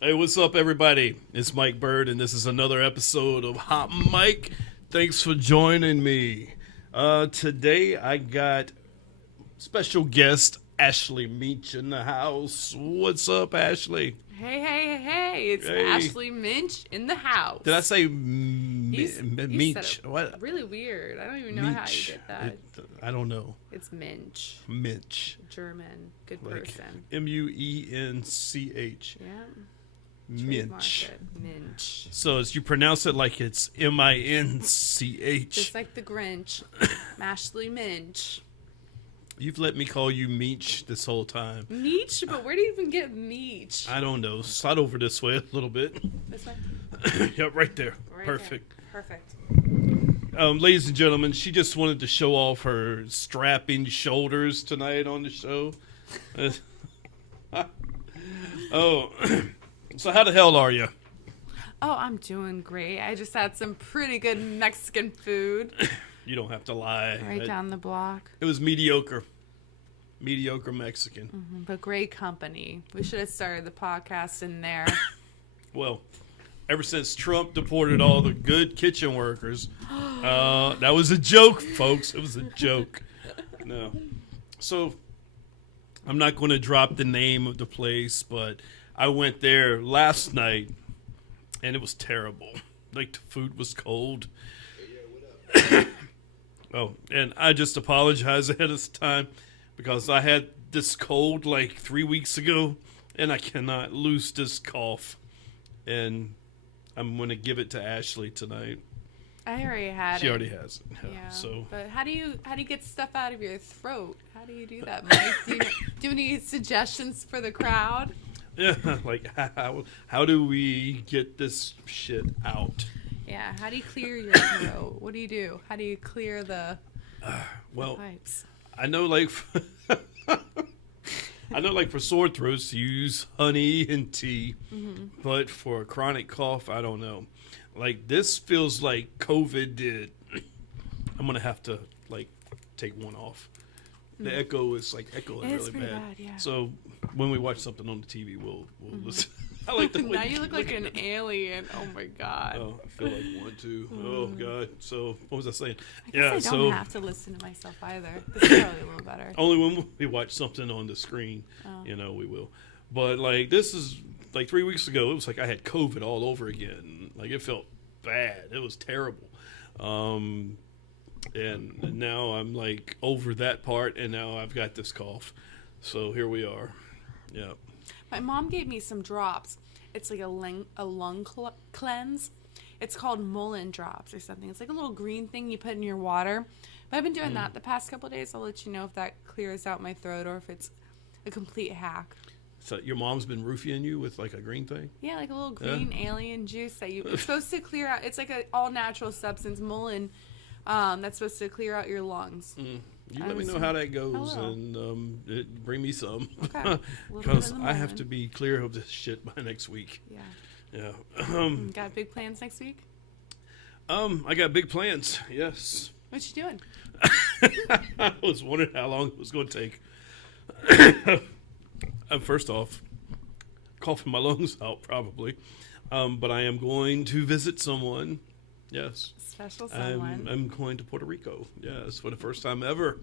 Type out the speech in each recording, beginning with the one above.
Hey, what's up, everybody? It's Mike Bird, and this is another episode of Hot Mike. Thanks for joining me. Today, I got special guest Ashley Muench in the house. What's up, Ashley? Hey, it's Ashley Muench in the house. Did I say Muench? What? Really weird. I don't even know how you did that. I don't know. It's Muench. Muench. German. Good person. Muench. Yeah. Muench. Muench. So as you pronounce it like it's Minch. Just like the Grinch. Ashley Muench. You've let me call you Meech this whole time. Meech? But where do you even get Meech? I don't know. Slide over this way a little bit. This way? Yep, right there. Right Perfect. There. Perfect. Ladies and gentlemen, she just wanted to show off her strapping shoulders tonight on the show. Oh, so how the hell are you? Oh, I'm doing great. I just had some pretty good Mexican food. You don't have to lie. Right down the block. It was mediocre. Mediocre Mexican. Mm-hmm. But great company. We should have started the podcast in there. Well, ever since Trump deported all the good kitchen workers, that was a joke, folks. It was a joke. No. So, I'm not going to drop the name of the place, but I went there last night, and it was terrible. Like, the food was cold. Oh, and I just apologize ahead of time because I had this cold like 3 weeks ago, and I cannot lose this cough. And I'm going to give it to Ashley tonight. I already had it. She already has it. Yeah. So, but how do you get stuff out of your throat? How do you do that, Mike? Do you have any suggestions for the crowd? yeah, like how do we get this shit out? Yeah. How do you clear your throat? What do you do? How do you clear the pipes? I know, like, for sore throats, you use honey and tea. Mm-hmm. But for a chronic cough, I don't know. Like, this feels like COVID did. I'm going to have to, like, take one off. The echo is, like, echoing really bad. Yeah. So, when we watch something on the TV, we'll listen. I like the way now you look like an alien. Oh, my God. Oh, I feel like one, too. Oh, God. So, what was I saying? I guess I don't have to listen to myself either. This is probably a little better. Only when we watch something on the screen, we will. But, like, this is, like, 3 weeks ago, it was like I had COVID all over again. Like, it felt bad. It was terrible. And now I'm, like, over that part, and now I've got this cough. So, here we are. Yeah. My mom gave me some drops. It's like a lung cleanse. It's called Muench drops or something. It's like a little green thing you put in your water. But I've been doing that the past couple of days. I'll let you know if that clears out my throat or if it's a complete hack. So your mom's been roofing you with like a green thing? Yeah, like a little green alien juice that it's supposed to clear out. It's like an all-natural substance, Muench, that's supposed to clear out your lungs. You let me know how that goes and bring me some. Okay. Because I have to be clear of this shit by next week. Yeah. Yeah. Got big plans next week? I got big plans, yes. What you doing? I was wondering how long it was going to take. First off, coughing my lungs out probably. But I am going to visit someone. Yes. Special someone. I'm going to Puerto Rico. Yes, for the first time ever.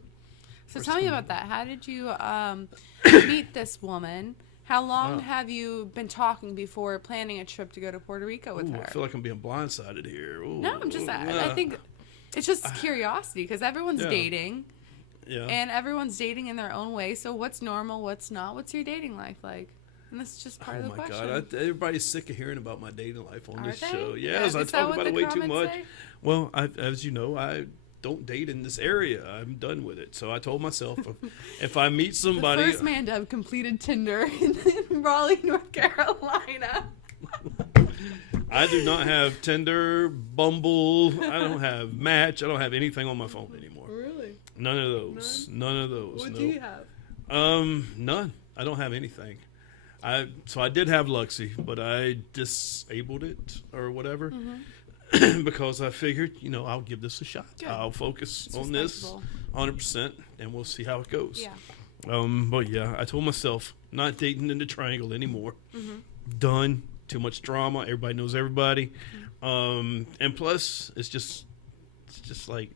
So tell me about that. How did you meet this woman? How long have you been talking before planning a trip to go to Puerto Rico with her? I feel like I'm being blindsided here. Ooh, no, I'm just. I think it's just curiosity because everyone's dating. Yeah. And everyone's dating in their own way. So what's normal? What's not? What's your dating life like? And this is just part of the question. Oh, my God. Everybody's sick of hearing about my dating life on this show. Yes, I talk about it way too much. Say? Well, as you know, I don't date in this area. I'm done with it. So I told myself, if I meet somebody... The first man to have completed Tinder in Raleigh, North Carolina. I do not have Tinder, Bumble. I don't have Match. I don't have anything on my phone anymore. Really? None of those. None of those. What do you have? None. I don't have anything. So I did have Luxy, but I disabled it or whatever. because I figured, I'll give this a shot. Good. I'll focus It's on this respectable. 100%, and we'll see how it goes. Yeah. But yeah, I told myself not dating in the triangle anymore. Mm-hmm. Done. Too much drama. Everybody knows everybody. And plus, it's just like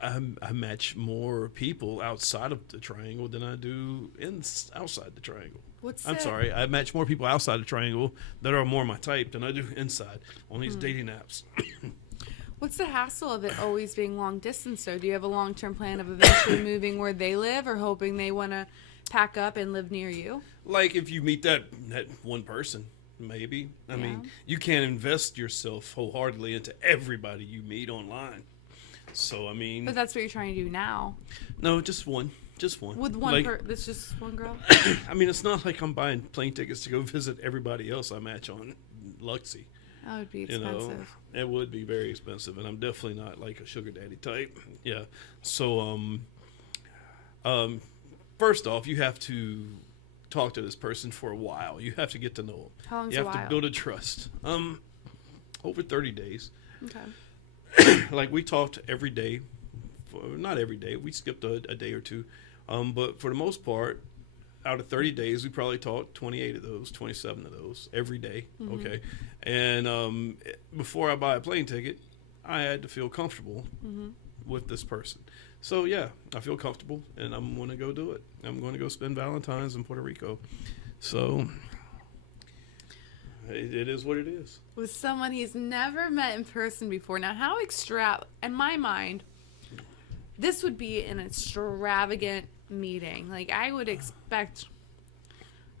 I match more people outside of the triangle than I do outside the triangle. I'm sorry. I match more people outside the triangle that are more my type than I do inside on these dating apps. What's the hassle of it always being long distance, though? Do you have a long-term plan of eventually moving where they live or hoping they want to pack up and live near you? Like if you meet that one person, maybe. I mean, you can't invest yourself wholeheartedly into everybody you meet online. So, I mean... But that's what you're trying to do now. No, just one. Just one. With one that's just one girl? I mean, it's not like I'm buying plane tickets to go visit everybody else I match on Luxy. That would be expensive. It would be very expensive, and I'm definitely not like a sugar daddy type. Yeah. So, first off, you have to talk to this person for a while. You have to get to know them. How long's you a have while? to build a trust. Over 30 days. Okay. Like we talked every day. Not every day. We skipped a day or two. But for the most part, out of 30 days, we probably talked 28 of those, 27 of those every day. Mm-hmm. Okay. And before I buy a plane ticket, I had to feel comfortable with this person. So, yeah, I feel comfortable, and I'm going to go do it. I'm going to go spend Valentine's in Puerto Rico. So, it is what it is. With someone he's never met in person before. Now, how in my mind, this would be an extravagant meeting. Like, I would expect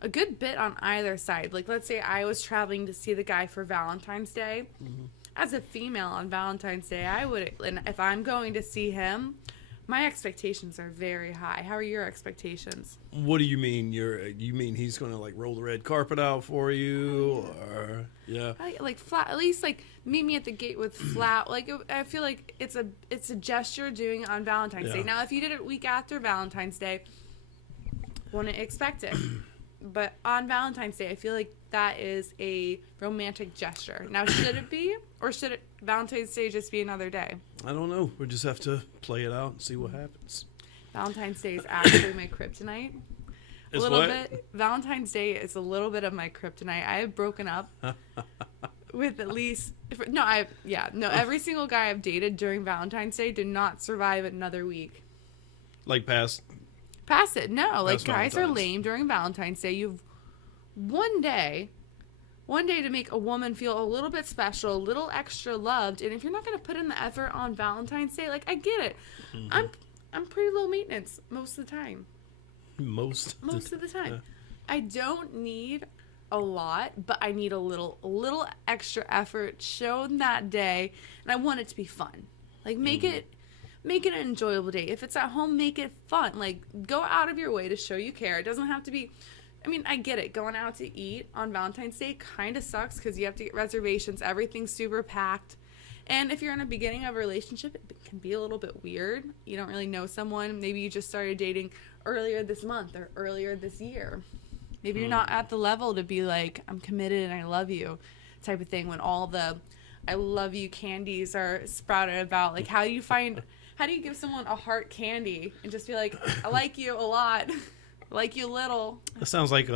a good bit on either side. Like, let's say I was traveling to see the guy for Valentine's Day. Mm-hmm. As a female on Valentine's Day, and if I'm going to see him, my expectations are very high. How are your expectations? What do you mean? You mean he's going to like roll the red carpet out for you, or yeah? Like flat. At least like meet me at the gate with flat. Like I feel like it's a gesture doing it on Valentine's Day. Now, if you did it a week after Valentine's Day, wouldn't expect it. But on Valentine's Day, I feel like that is a romantic gesture. Now, should it be, or should Valentine's Day just be another day? I don't know. We just have to play it out and see what happens. Valentine's Day is actually my kryptonite. It's a little what? bit. Valentine's Day is a little bit of my kryptonite. I have broken up with at least every single guy I've dated during Valentine's Day did not survive another week. Like past it. No, like guys are lame during Valentine's Day. You've one day to make a woman feel a little bit special, a little extra loved, and if you're not going to put in the effort on Valentine's Day, like I get it. Mm-hmm. I'm pretty low maintenance most of the time. Most of the time. Yeah. I don't need a lot, but I need a little extra effort shown that day, and I want it to be fun. Like make it an enjoyable day. If it's at home, make it fun. Like, go out of your way to show you care. It doesn't have to be... I mean, I get it. Going out to eat on Valentine's Day kind of sucks because you have to get reservations. Everything's super packed. And if you're in the beginning of a relationship, it can be a little bit weird. You don't really know someone. Maybe you just started dating earlier this month or earlier this year. Maybe you're not at the level to be like, I'm committed and I love you type of thing when all the I love you candies are sprouted about. Like, how do you give someone a heart candy and just be like, I like you a lot, I like you a little? That sounds like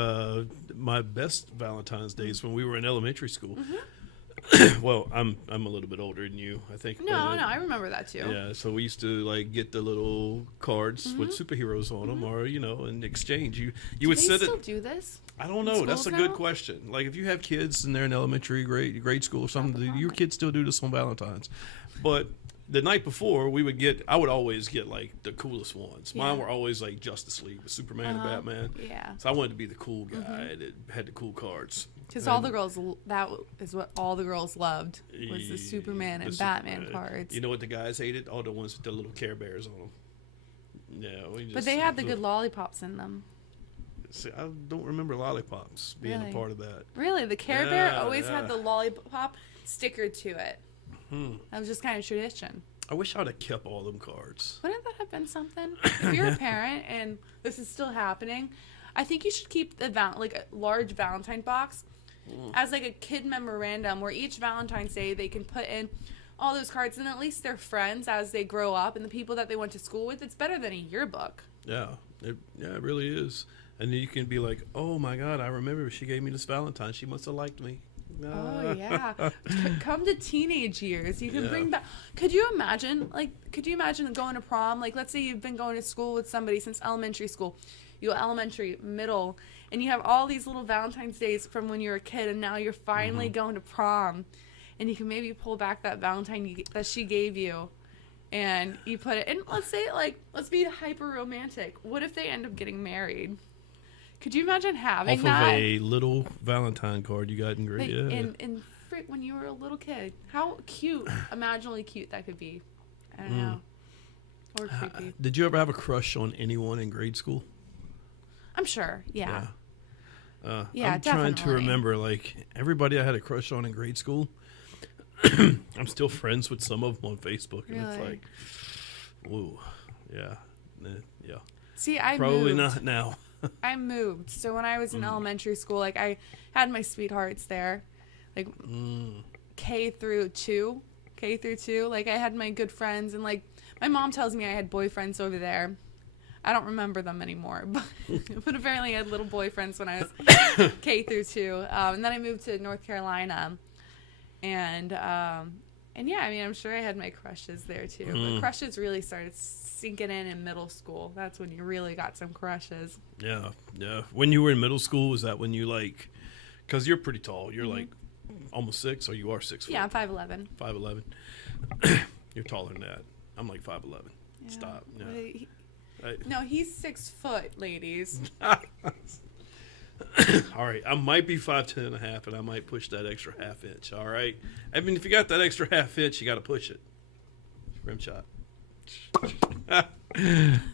my best Valentine's days when we were in elementary school. Mm-hmm. Well, I'm a little bit older than you, I think. No, I remember that too. Yeah, so we used to like get the little cards with superheroes on them, or in exchange, you would sit. Do they still do this? I don't know. That's a good question. Like, if you have kids and they're in elementary grade school or something, do your kids still do this on Valentine's? But the night before, I would always get like the coolest ones. Yeah. Mine were always like Justice League with Superman and Batman. Yeah. So I wanted to be the cool guy that had the cool cards. Because that is what all the girls loved, was the Superman and Batman cards. You know what the guys hated? All the ones with the little Care Bears on them. Yeah. But they had the good lollipops in them. See, I don't remember lollipops being a part of that. Really? The Care Bear always had the lollipop sticker to it. That was just kind of tradition. I wish I'd have kept all them cards. Wouldn't that have been something? If you're a parent and this is still happening, I think you should keep a large Valentine box as like a kid memorandum where each Valentine's Day they can put in all those cards, and at least they're friends as they grow up and the people that they went to school with. It's better than a yearbook. Yeah, it really is. And then you can be like, oh my God, I remember she gave me this Valentine. She must have liked me. Oh yeah. Come to teenage years. You can bring back. Could you imagine going to prom? Like, let's say you've been going to school with somebody since elementary school. You go elementary, middle, and you have all these little Valentine's days from when you were a kid, and now you're finally going to prom, and you can maybe pull back that Valentine that she gave you, and you put it. And let's be hyper romantic. What if they end up getting married? Could you imagine having that? Off of a little Valentine card you got in grade, when you were a little kid. How cute, imaginally cute that could be. I don't know. Or creepy. Did you ever have a crush on anyone in grade school? I'm sure, yeah. I'm definitely. trying to remember, like, everybody I had a crush on in grade school. I'm still friends with some of them on Facebook, and it's like, whoa, yeah. See, I probably moved. Not now. I moved. So when I was in elementary school, like, I had my sweethearts there, like K through 2. Like, I had my good friends, and like my mom tells me I had boyfriends over there. I don't remember them anymore, but apparently I had little boyfriends when I was K through 2. And then I moved to North Carolina, and yeah, I mean, I'm sure I had my crushes there too. But crushes really started sinking in middle school. That's when you really got some crushes. Yeah. When you were in middle school, was that when you, like, because you're pretty tall. You're like almost 6, or you are 6 foot. Yeah, I'm 5'11". 5'11". You're taller than that. I'm like 5'11". Yeah. Stop. No. No, he's 6 foot, ladies. All right, I might be 5'10" and a half, and I might push that extra half inch. All right, I mean, if you got that extra half inch, you got to push it. Rim shot.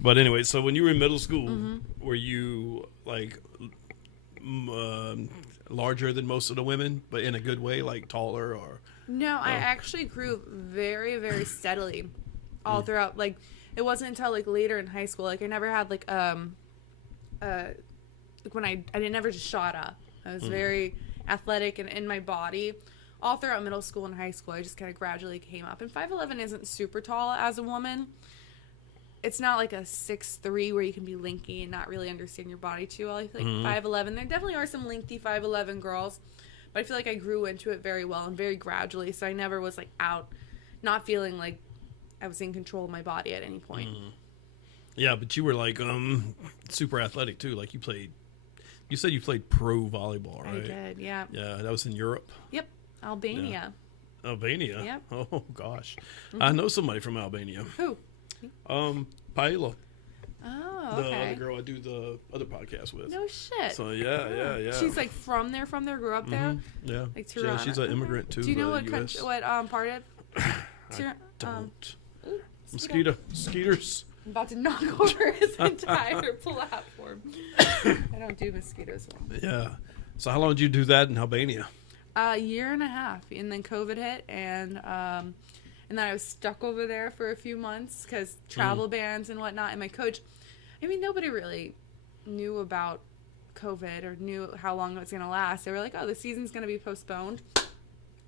But anyway, so when you were in middle school, were you like larger than most of the women, but in a good way, like taller or? No, I actually grew very, very steadily all throughout. Like, it wasn't until like later in high school. Like, I never had like when I never just shot up. I was very athletic and in my body. All throughout middle school and high school, I just kind of gradually came up. And 5'11" isn't super tall as a woman. It's not like a 6'3" where you can be linky and not really understand your body too well. I feel like 5'11", there definitely are some linky 5'11" girls, but I feel like I grew into it very well and very gradually. So I never was like out, not feeling like I was in control of my body at any point. Yeah, but you were like super athletic too. Like, you said you played pro volleyball, right? I did, yeah. Yeah, that was in Europe. Yep, Albania. Yeah. Albania? Yep. Oh, gosh. I know somebody from Albania. Who? Paella. Oh, The okay. other girl I do the other podcast with. No shit. So, yeah. She's like from there, grew up there? Yeah. Like Tirana. Yeah, she's an immigrant to the Do you know what US. country, what part of? I don't. Mosquitoes. I'm about to knock over his entire platform. I don't do mosquitoes well. Yeah. So how long did you do that in Albania? A year and a half, and then COVID hit, and then I was stuck over there for a few months because travel bans and whatnot. And my coach, I mean, nobody really knew about COVID or knew how long it was going to last. They were like, "Oh, the season's going to be postponed."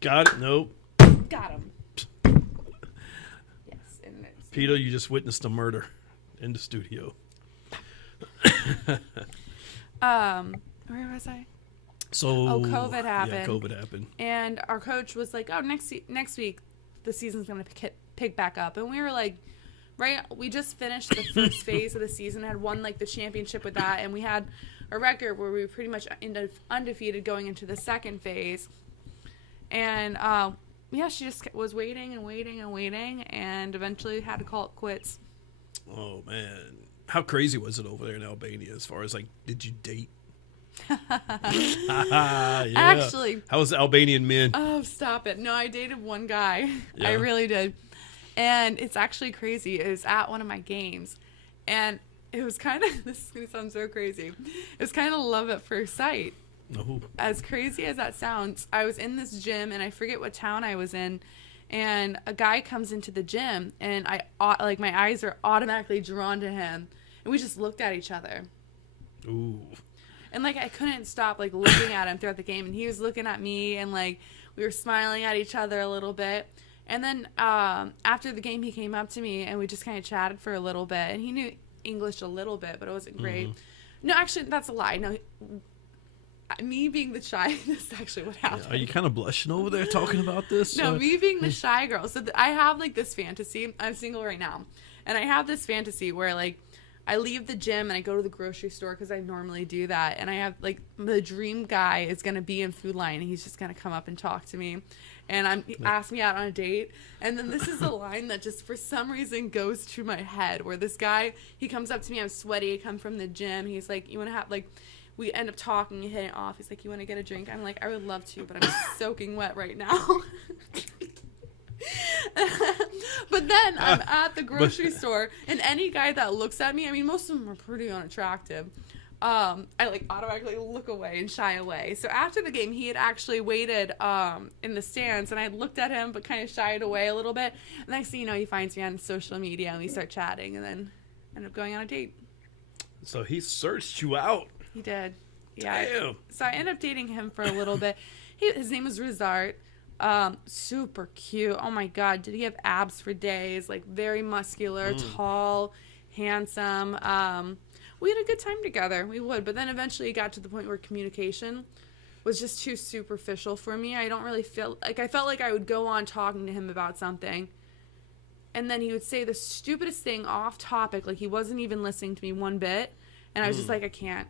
Got it. Nope. Got him. Yes, and Peter, you just witnessed a murder in the studio. where was I? So COVID happened. Yeah, COVID happened. And our coach was like, "Oh, next week, the season's gonna pick back up." And we were like, right, we just finished the first phase of the season, had won like the championship with that, and we had a record where we were pretty much undefeated going into the second phase. And yeah, she just was waiting and waiting and waiting, and eventually had to call it quits. Oh man, how crazy was it over there in Albania? As far as like, did you date? Yeah. Actually, how was the Albanian men? Oh, stop it! No, I dated one guy. Yeah. I really did, and it's actually crazy. It was at one of my games, and it was kind of, this is gonna sound so crazy. It was kind of love at first sight. No. As crazy as that sounds, I was in this gym, and I forget what town I was in, and a guy comes into the gym, and my eyes are automatically drawn to him, and we just looked at each other. Ooh. And, like, I couldn't stop, like, looking at him throughout the game. And he was looking at me, and, like, we were smiling at each other a little bit. And then after the game, he came up to me, and we just kind of chatted for a little bit. And he knew English a little bit, but it wasn't great. No, actually, that's a lie. No, me being the shy, that's actually what happened. Are you kind of blushing over there talking about this? No, me being the shy girl. So I have, like, this fantasy. I'm single right now. And I have this fantasy where, like, I leave the gym and I go to the grocery store because I normally do that. And I have, like, the dream guy is going to be in Food Line, and he's just going to come up and talk to me. And ask me out on a date. And then this is a line that just for some reason goes to my head, where this guy, he comes up to me, I'm sweaty, I come from the gym. He's like, you want to have, like, we end up talking and hitting it off. He's like, you want to get a drink? I'm like, I would love to, but I'm soaking wet right now. But then I'm at the grocery store, and any guy that looks at me, I mean, most of them are pretty unattractive. I, like, automatically look away and shy away. So after the game, he had actually waited in the stands, and I had looked at him but kind of shied away a little bit. And next thing you know, he finds me on social media, and we start chatting, and then end up going on a date. So he searched you out. He did. Yeah. Damn. So I ended up dating him for a little bit. His name was Rizart. Super cute. Oh my God. Did he have abs for days? Like, very muscular, tall, handsome. We had a good time together. We would. But then eventually it got to the point where communication was just too superficial for me. I don't really feel like, I felt like I would go on talking to him about something, and then he would say the stupidest thing off topic. Like, he wasn't even listening to me one bit. And I was just like, I can't.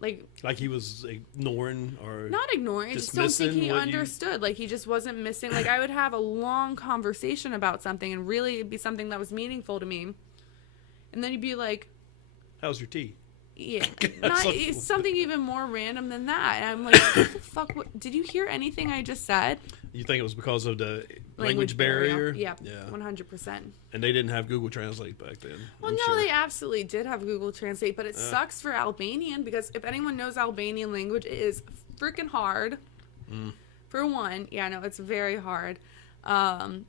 Like he was ignoring or not ignoring. I just don't think he understood. Like, he just wasn't missing. Like, I would have a long conversation about something, and really it'd be something that was meaningful to me. And then he'd be like, how's your tea? Yeah. Something even more random than that. And I'm like, what the fuck? Did you hear anything I just said? You think it was because of the language barrier? Yeah. 100%. And they didn't have Google Translate back then. Well, no, they absolutely did have Google Translate, but it sucks for Albanian, because if anyone knows Albanian language, it is freaking hard. For one, yeah, no, it's very hard. And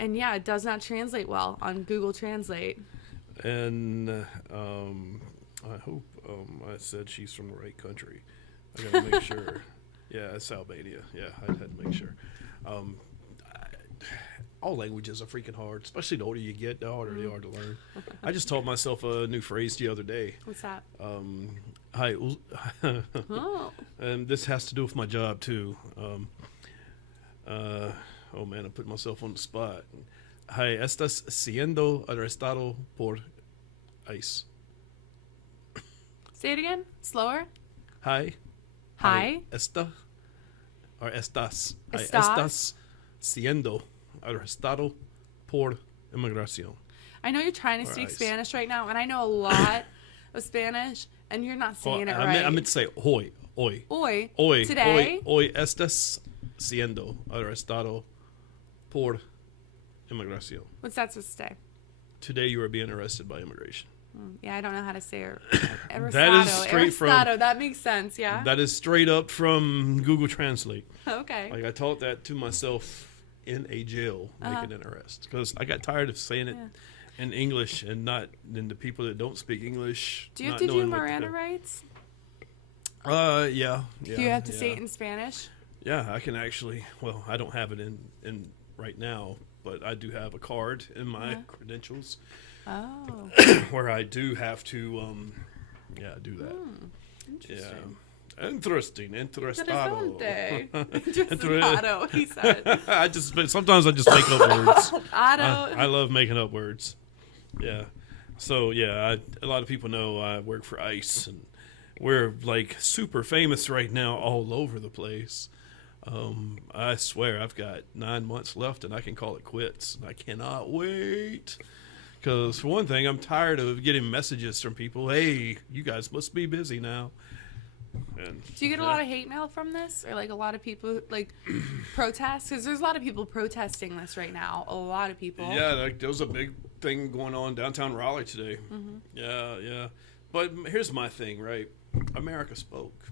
yeah, it does not translate well on Google Translate. And I hope I said she's from the right country. I gotta make sure. Yeah, it's Albania. Yeah, I had to make sure. All languages are freaking hard, especially the older you get, the harder they are to learn. I just taught myself a new phrase the other day. What's that? Hi. Oh. And this has to do with my job too. Oh man, I put myself on the spot. Hi, estás siendo arrestado por ICE. Say it again, slower. Hi. Hi. Esta or estás. Hi, Estás. estás siendo arrestado por inmigración. I know you're trying to speak ICE. Spanish right now, and I know a lot of Spanish, and you're not saying it right. I meant to say hoy. Hoy. Today. Hoy estás siendo arrestado por inmigración. What's that supposed to say? Today you are being arrested by immigration. Yeah, I don't know how to say it. That is straight from. That makes sense, yeah? That is straight up from Google Translate. Okay. Like, I taught that to myself in a jail making an arrest, because I got tired of saying it in English and the people that don't speak English. Do you have to do Miranda rights? Yeah. Do you have to say it in Spanish? Yeah, I can actually. Well, I don't have it in right now, but I do have a card in my credentials. Oh. Where I do have to, do that. Interesting. Yeah. Interesting. Interessado. Interessado, he said. Sometimes I just make up words. Otto. I love making up words. Yeah. So, yeah, a lot of people know I work for ICE, and we're, like, super famous right now all over the place. I swear I've got 9 months left, and I can call it quits. I cannot wait. Because, for one thing, I'm tired of getting messages from people, hey, you guys must be busy now. And, do you get a lot of hate mail from this? Or, like, a lot of people, like, protest? Because there's a lot of people protesting this right now. A lot of people. Yeah, like, there was a big thing going on downtown Raleigh today. Yeah. But here's my thing, right? America spoke.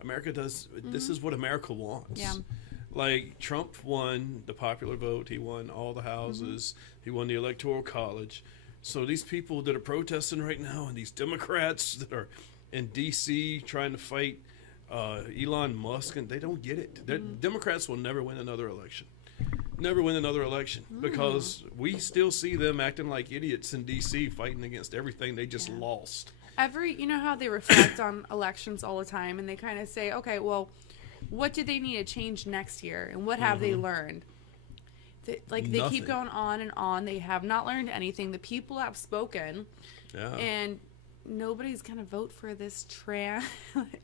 America does. This is what America wants. Yeah. Like, Trump won the popular vote. He won all the houses. He won the Electoral College. So these people that are protesting right now, and these Democrats that are in D.C. trying to fight Elon Musk, and they don't get it. Democrats will never win another election. Never win another election because we still see them acting like idiots in D.C. fighting against everything they just lost. You know how they reflect on elections all the time, and they kind of say, okay, well, what do they need to change next year, and what have they learned? They keep going on and on. They have not learned anything. The people have spoken, and nobody's gonna vote for this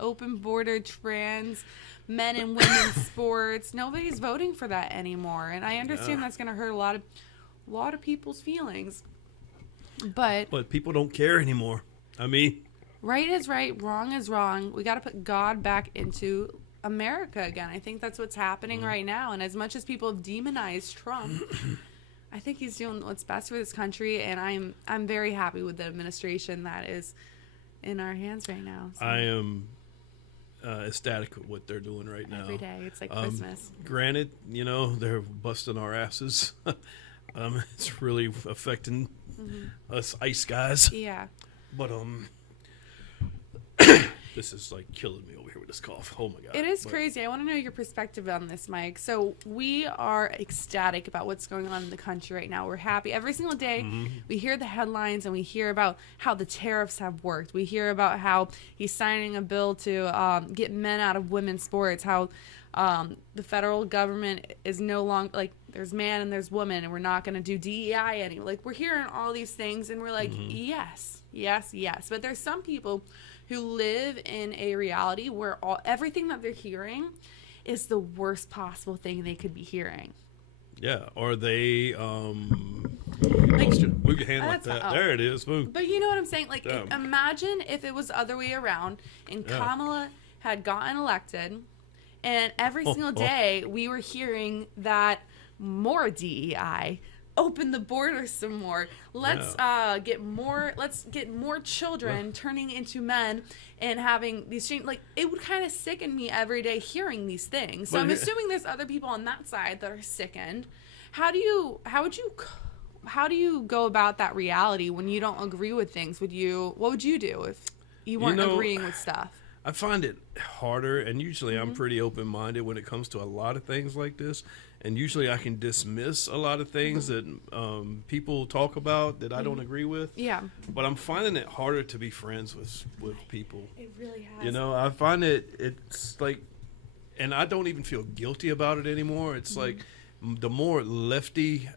open border trans men and women's sports. Nobody's voting for that anymore, and I understand that's gonna hurt a lot of people's feelings. But people don't care anymore. I mean, right is right, wrong is wrong. We got to put God back into America again. I think that's what's happening right now. And as much as people demonize Trump, I think he's doing what's best for this country, and I'm very happy with the administration that is in our hands right now. So. I am ecstatic with what they're doing right now. Every day, it's like Christmas. Granted, they're busting our asses. It's really affecting us ice guys. Yeah. But this is like killing me over here with this cough. Oh my God. It is crazy. I want to know your perspective on this, Mike. So we are ecstatic about what's going on in the country right now. We're happy. Every single day we hear the headlines and we hear about how the tariffs have worked. We hear about how he's signing a bill to get men out of women's sports, how the federal government is no longer, like, there's man and there's woman, and we're not going to do DEI anymore. Like, we're hearing all these things, and we're like, yes. But there's some people who live in a reality where everything that they're hearing is the worst possible thing they could be hearing. Yeah, or they like, move your hand like that. There it is. Boom. But you know what I'm saying? Like, imagine if it was the other way around, and Kamala had gotten elected, and every single day we were hearing that more DEI, open the borders some more. Let's get more children turning into men and having these change. Like, it would kind of sicken me every day hearing these things. So I'm assuming there's other people on that side that are sickened. How do you go about that reality when you don't agree with things? What would you do if you weren't agreeing with stuff? I find it harder, and usually I'm pretty open-minded when it comes to a lot of things like this. And usually I can dismiss a lot of things that people talk about that I don't agree with. Yeah. But I'm finding it harder to be friends with people. It really has. I find it's like, and I don't even feel guilty about it anymore. It's like the more lefty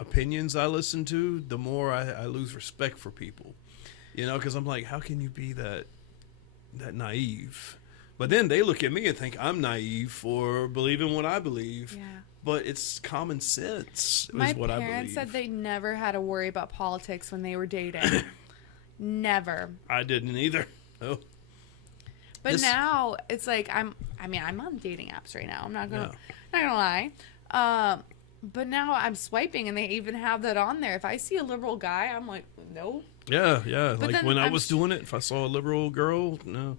opinions I listen to, the more I lose respect for people. Because I'm like, how can you be that naive? But then they look at me and think I'm naive for believing what I believe. Yeah. But it's common sense is what I believe. My parents said they never had to worry about politics when they were dating. Never. I didn't either. No. But now it's like I'm on dating apps right now. I'm not gonna lie. But now I'm swiping and they even have that on there. If I see a liberal guy, I'm like, nope. Yeah. But like when I was doing it, if I saw a liberal girl, no.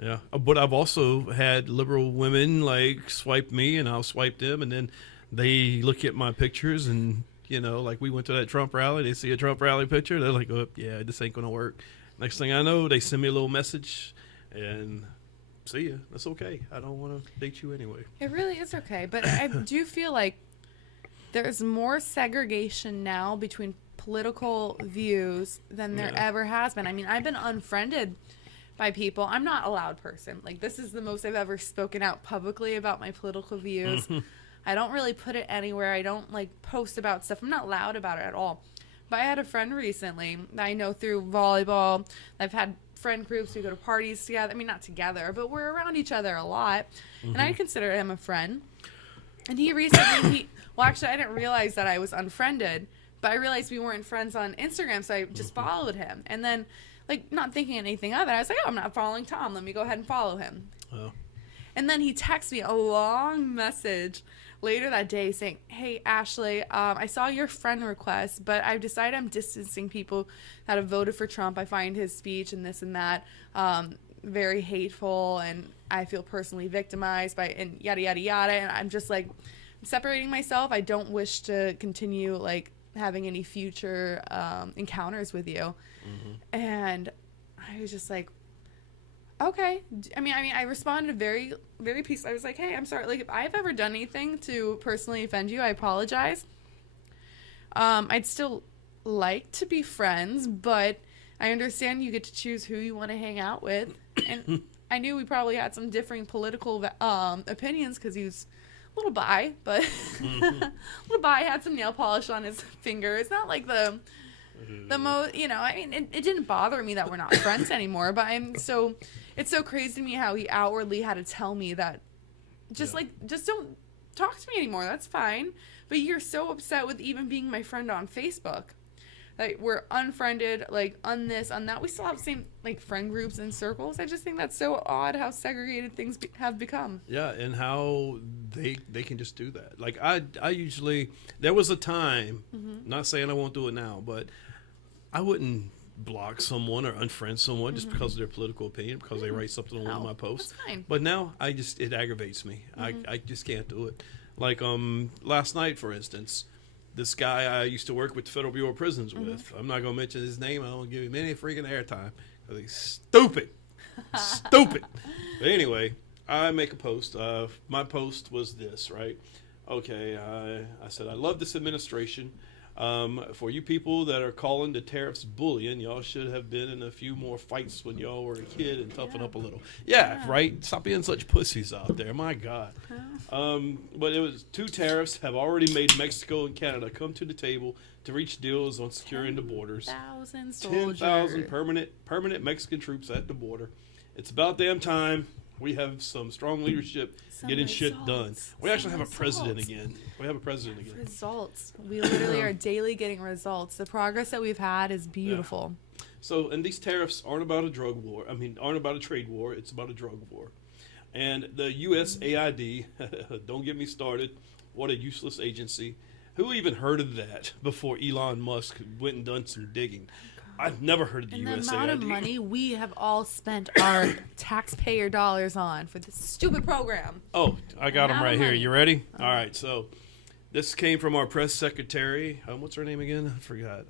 Yeah, but I've also had liberal women like swipe me, and I'll swipe them, and then they look at my pictures, and like we went to that Trump rally. They see a Trump rally picture, they're like, "Oh, yeah, this ain't gonna work." Next thing I know, they send me a little message, and see ya. That's okay. I don't want to date you anyway. It really is okay, but I do feel like there's more segregation now between political views than there ever has been. I mean, I've been unfriended by people. I'm not a loud person. Like, this is the most I've ever spoken out publicly about my political views. I don't really put it anywhere. I don't like post about stuff. I'm not loud about it at all. But I had a friend recently that I know through volleyball. I've had friend groups. We go to parties together. I mean, not together, but we're around each other a lot. And I consider him a friend. And he recently, well, actually, I didn't realize that I was unfriended, but I realized we weren't friends on Instagram, so I just followed him. And then, like, not thinking anything of it, I was like, I'm not following Tom. Let me go ahead and follow him. Oh. And then he texts me a long message later that day saying, hey, Ashley, I saw your friend request, but I've decided I'm distancing people that have voted for Trump. I find his speech and this and that very hateful, and I feel personally victimized by, and yada, yada, yada. And I'm just like, I'm separating myself. I don't wish to continue, like, having any future encounters with you. And I was just like, okay. I mean, I responded very, very peaceful. I was like, hey, I'm sorry. Like, if I've ever done anything to personally offend you, I apologize. I'd still like to be friends, but I understand you get to choose who you want to hang out with. And I knew we probably had some differing political opinions because he was a little bi, but little bi, had some nail polish on his finger. It's not like the most, you know, I mean, it didn't bother me that we're not friends anymore, but it's so crazy to me how he outwardly had to tell me that just don't talk to me anymore. That's fine. But you're so upset with even being my friend on Facebook. Like, we're unfriended, like, on this, on that. We still have the same, like, friend groups and circles. I just think that's so odd how segregated things have become. Yeah, and how they can just do that. Like, I usually, there was a time, not saying I won't do it now, but I wouldn't block someone or unfriend someone just because of their political opinion, because they write something on one of my posts. That's fine. But now, it aggravates me. I just can't do it. Like, last night, for instance, this guy I used to work with the Federal Bureau of Prisons with. I'm not going to mention his name. I don't give him any freaking airtime because he's stupid. Stupid. But anyway, I make a post. My post was this, right? Okay, I said, I love this administration. For you people that are calling the tariffs bullying, y'all should have been in a few more fights when y'all were a kid and toughen up a little. Yeah, right? Stop being such pussies out there. My God. But it was 2 tariffs have already made Mexico and Canada come to the table to reach deals on securing the borders. 10,000 soldiers. 10,000 permanent Mexican troops at the border. It's about damn time we have some strong leadership getting shit done. We actually have a president again. We have a president again. Results. We literally are daily getting results. The progress that we've had is beautiful. Yeah. So, and these tariffs aren't about a drug war. I mean, aren't about a trade war. It's about a drug war. And the USAID, don't get me started. What a useless agency. Who even heard of that before Elon Musk went and done some digging? I've never heard of the USAID. The amount of money we have all spent our taxpayer dollars on for this stupid program. Oh, I got them right here. You ready? All right. So this came from our press secretary. What's her name again? I forgot.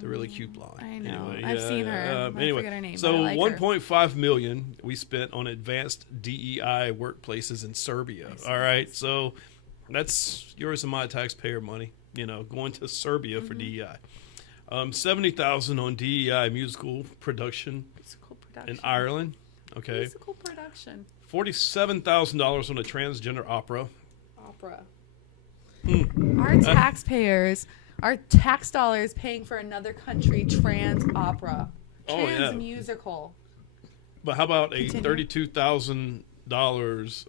The really cute blonde. I know. Anyway, I've seen her. I forget her name. So I like 1.5 million we spent on advanced DEI workplaces in Serbia. All right. So that's yours and my taxpayer money, going to Serbia for DEI. 70,000 on DEI musical production in Ireland. Okay. Musical production. $47,000 on a transgender opera. Our taxpayers, our tax dollars paying for another country trans opera. Trans musical. But how about a $32,000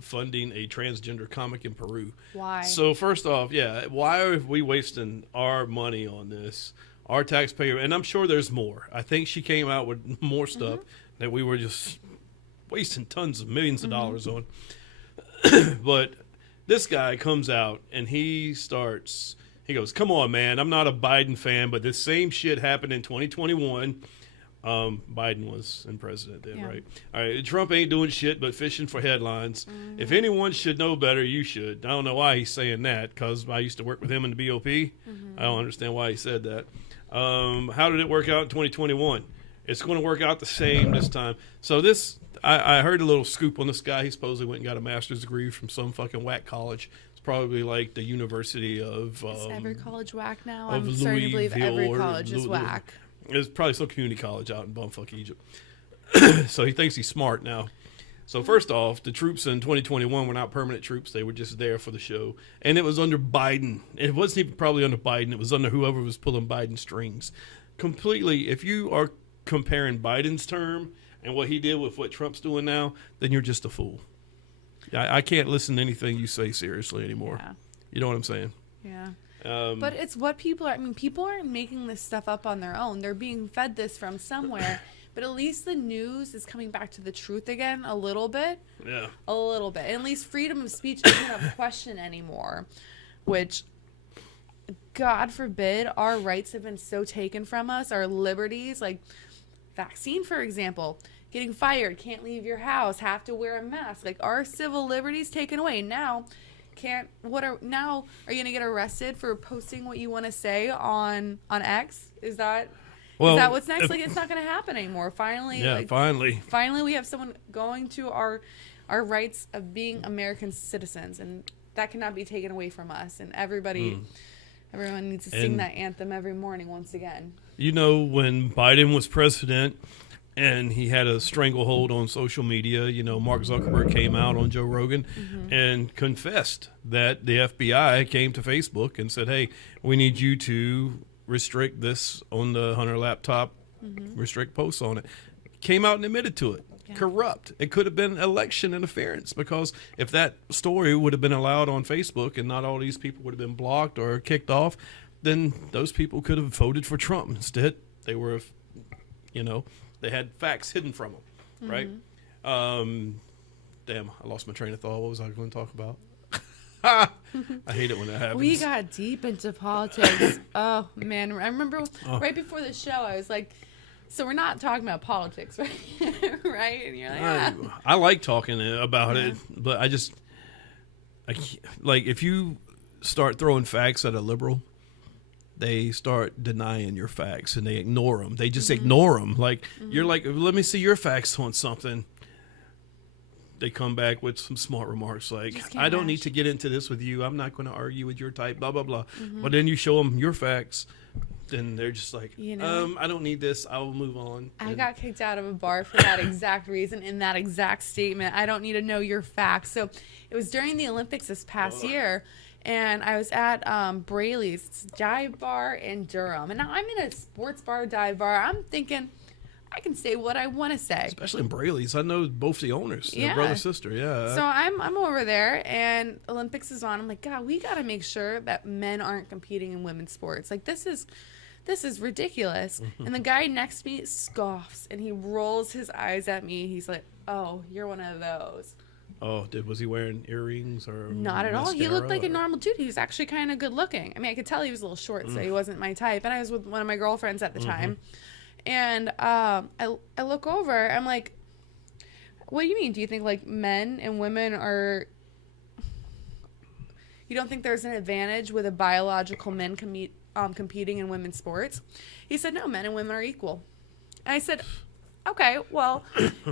funding a transgender comic in Peru? Why? So first off, why are we wasting our money on this? Our taxpayer, and I'm sure there's more. I think she came out with more stuff that we were just wasting tons of millions of dollars on. But this guy comes out and he goes, come on, man, I'm not a Biden fan, but this same shit happened in 2021. Biden was in president then, right? All right, Trump ain't doing shit but fishing for headlines. If anyone should know better, you should. I don't know why he's saying that, because I used to work with him in the BOP. I don't understand why he said that. How did it work out in 2021? It's going to work out the same this time. So I heard a little scoop on this guy. He supposedly went and got a master's degree from some fucking whack college. It's probably like the University of... Is every college whack now? I'm starting to believe every college is whack. It's probably some community college out in bumfuck Egypt. So he thinks he's smart now. So first off, the troops in 2021 were not permanent troops. They were just there for the show. And it was under Biden. It wasn't even probably under Biden. It was under whoever was pulling Biden strings. Completely, if you are comparing Biden's term and what he did with what Trump's doing now, then you're just a fool. I can't listen to anything you say seriously anymore. Yeah. You know what I'm saying? Yeah. But it's what people are. I mean, people aren't making this stuff up on their own. They're being fed this from somewhere. But at least the news is coming back to the truth again a little bit. Yeah. A little bit. And at least freedom of speech isn't a question anymore. Which, God forbid, our rights have been so taken from us. Our liberties, like vaccine, for example. Getting fired, can't leave your house, have to wear a mask. Like, our civil liberties taken away. Now, can't. Are you gonna get arrested for posting what you want to say on X? Is that what's next? Like, it's not gonna happen anymore. Finally, finally, we have someone going to our rights of being American citizens, and that cannot be taken away from us. And everyone needs to sing that anthem every morning once again. You know, when Biden was president and he had a stranglehold on social media, you know, Mark Zuckerberg came out on Joe Rogan and confessed that the FBI came to Facebook and said, hey, we need you to restrict this on the Hunter laptop, restrict posts on it. Came out and admitted to it. Yeah. Corrupt. It could have been election interference, because if that story would have been allowed on Facebook and not all these people would have been blocked or kicked off, then those people could have voted for Trump. Instead, they were, you know, they had facts hidden from them, right? Damn, I lost my train of thought. What was I going to talk about? I hate it when that happens. We got deep into politics. Oh, man. I remember right before the show, I was like, so we're not talking about politics, right? Right? And you're like, I like talking about it, but like, if you start throwing facts at a liberal, they start denying your facts and they ignore them. They just ignore them. Like, you're like, let me see your facts on something. They come back with some smart remarks like, I don't need to get into this with you. I'm not going to argue with your type, blah, blah, blah. But then you show them your facts, then they're just like, you know, I don't need this. I will move on. I got kicked out of a bar for that exact reason, in that exact statement. I don't need to know your facts. So it was during the Olympics this past year, and I was at Braley's dive bar in Durham. And now I'm in a sports bar, dive bar. I'm thinking, I can say what I want to say. Especially in Braley's. I know both the owners. Yeah. Their brother, sister, yeah. So I'm over there, and Olympics is on. I'm like, God, we got to make sure that men aren't competing in women's sports. Like, this is ridiculous. And the guy next to me scoffs, and he rolls his eyes at me. He's like, oh, you're one of those. Oh, was he wearing earrings or not at all? He looked like a normal dude. He was actually kind of good looking. I mean, I could tell he was a little short, so he wasn't my type. And I was with one of my girlfriends at the time. And I look over. I'm like, what do you mean? Do you think, like, men and women are... You don't think there's an advantage with a biological men competing in women's sports? He said, no, men and women are equal. And I said... Okay, well,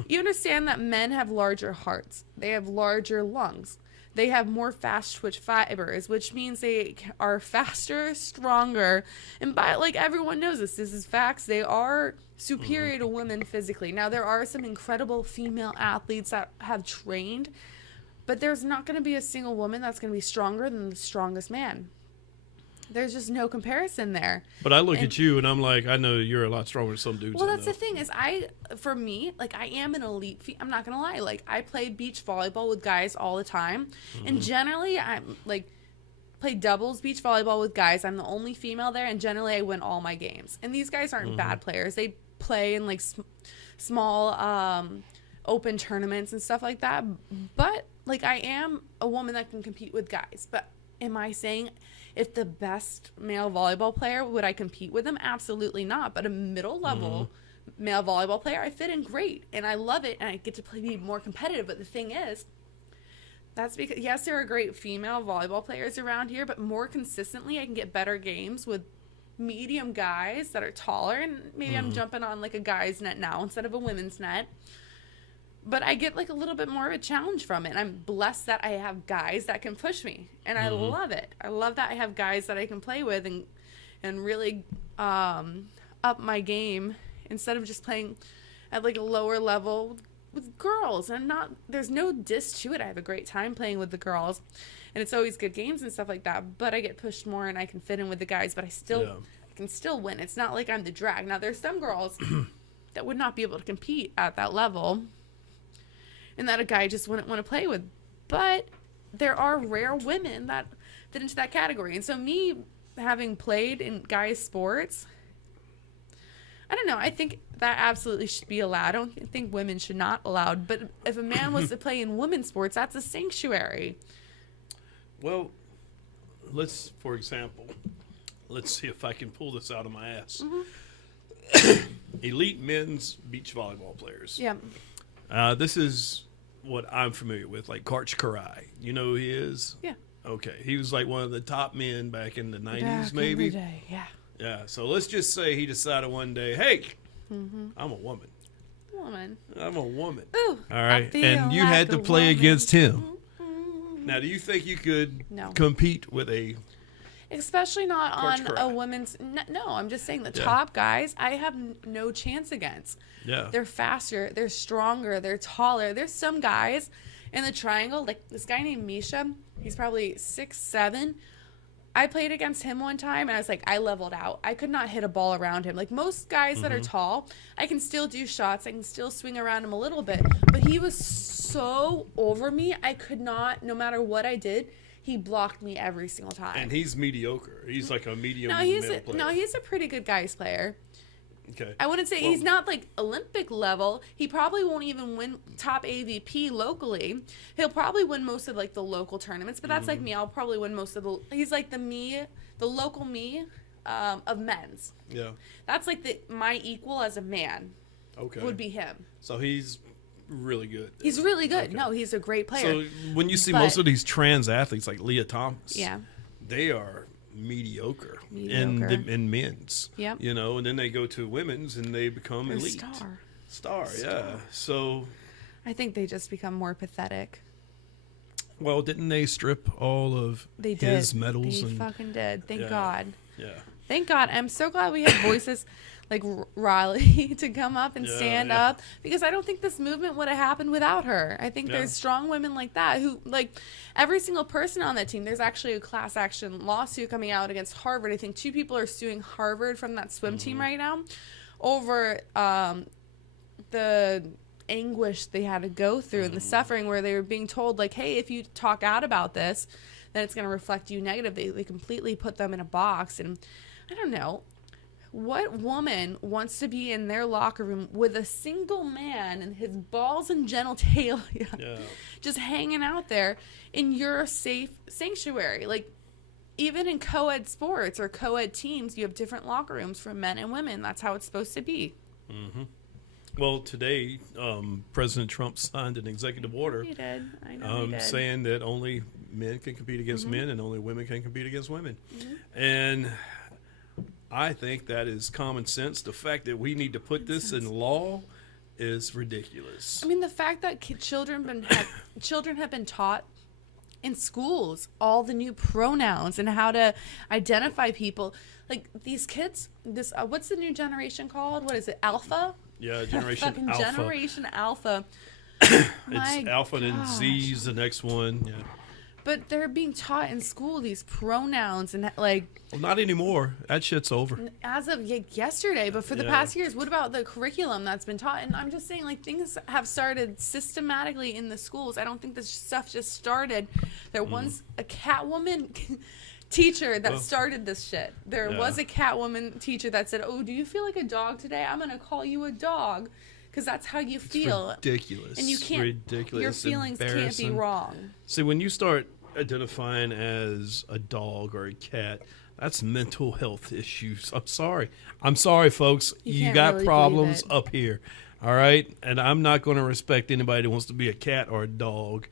you understand that men have larger hearts. They have larger lungs. They have more fast twitch fibers, which means they are faster, stronger. And like, everyone knows this is facts. They are superior to women physically. Now, there are some incredible female athletes that have trained, but there's not going to be a single woman that's going to be stronger than the strongest man. There's just no comparison there. But I look at you and I'm like, I know you're a lot stronger than some dudes. Well, that's the thing is, for me, like, I am an elite. I'm not gonna lie. Like, I play beach volleyball with guys all the time, and generally, I'm like, play doubles beach volleyball with guys. I'm the only female there, and generally, I win all my games. And these guys aren't bad players. They play in like small open tournaments and stuff like that. But like, I am a woman that can compete with guys. But am I saying, if the best male volleyball player, would I compete with him? Absolutely not. But a middle level male volleyball player, I fit in great, and I love it, and I get to be more competitive. But the thing is, that's because, yes, there are great female volleyball players around here, but more consistently, I can get better games with medium guys that are taller, and maybe I'm jumping on like a guy's net now instead of a women's net. But I get like a little bit more of a challenge from it. I'm blessed that I have guys that can push me, and I love it. I love that I have guys that I can play with and really up my game instead of just playing at like a lower level with girls. And there's no diss to it. I have a great time playing with the girls, and it's always good games and stuff like that. But I get pushed more, and I can fit in with the guys. But I can still win. It's not like I'm the drag. Now there's some girls that would not be able to compete at that level, and that a guy just wouldn't want to play with. But there are rare women that fit into that category. And so me having played in guys' sports, I don't know. I think that absolutely should be allowed. I don't think women should not allowed. But if a man was to play in women's sports, that's a sanctuary. Well, for example, let's see if I can pull this out of my ass. Elite men's beach volleyball players. Yeah. This is what I'm familiar with, like Karch Karai. You know who he is? Yeah. Okay, he was like one of the top men back in the 90s, Back maybe. in the day, yeah. Yeah, so let's just say he decided one day, hey, I'm a woman. Woman. I'm a woman. Ooh, All right, feel and you like had to a play woman. against him. Mm-mm. Now, do you think you could No. compete with a... Especially not Porch on cry. a women's. No, I'm just saying the Yeah. top guys, I have no chance against. Yeah. They're faster, they're stronger, they're taller. There's some guys in the triangle, like this guy named Misha. He's probably 6'7". I played against him one time, and I was like, I leveled out. I could not hit a ball around him. Like most guys that are tall, I can still do shots. I can still swing around him a little bit. But he was so over me, I could not, no matter what I did, he blocked me every single time. And he's mediocre. He's like a medium No, player. he's a pretty good guys player. Okay. I wouldn't say he's not like Olympic level. He probably won't even win top AVP locally. He'll probably win most of like the local tournaments, but that's like me. I'll probably win most of the. He's like the local me of men's. Yeah. That's like my equal as a man. Okay. Would be him. So he's really good. He's really good. Okay. No, he's a great player. So when you see But- most of these trans athletes like Leah Thomas, Yeah. they are mediocre, Mediocre. in men's. Yep. You know, and then they go to women's and they become They're a elite. star. Yeah. So, I think they just become more pathetic. well, didn't they strip all of They his did. medals? They And fucking did. Thank Yeah. God. yeah. Thank God. I'm so glad we have voices like Riley to come up and Yeah, stand yeah. up, because I don't think this movement would have happened without her. I think Yeah. there's strong women like that who, like, every single person on that team. There's actually a class action lawsuit coming out against Harvard. I think 2 people are suing Harvard from that swim team right now over the anguish they had to go through and the suffering, where they were being told, like, hey, if you talk out about this, then it's going to reflect you negatively. They completely put them in a box. And I don't know. What woman wants to be in their locker room with a single man and his balls and genitalia Yeah. just hanging out there in your safe sanctuary? Like, even in co-ed sports or co-ed teams, you have different locker rooms for men and women. That's how it's supposed to be. Well, today, President Trump signed an executive order He did. I know he did. saying that only men can compete against men and only women can compete against women. And I think that is common sense. The fact that we need to put this in law is ridiculous. I mean, the fact that children have been taught in schools all the new pronouns and how to identify people. Like, these kids, this what's the new generation called? What is it? Alpha? Yeah, Generation Fucking Alpha. Generation Alpha. It's Alpha and then Z's the next one. Yeah. But they're being taught in school these pronouns and like Well, not anymore. That shit's over. as of yesterday, but for the Yeah. past years, what about the curriculum that's been taught? And I'm just saying, like, things have started systematically in the schools. I don't think this stuff just started. There was a Catwoman teacher that started this shit. There Yeah. was a Catwoman teacher that said, "Oh, do you feel like a dog today? I'm gonna call you a dog, because that's how you feel." Ridiculous. And you can't. Ridiculous. Your feelings can't be Embarrassing. wrong. See, when you start identifying as a dog or a cat, that's mental health issues. I'm sorry, folks. You can't got really problems believe it. up here. All right? And I'm not going to respect anybody that wants to be a cat or a dog.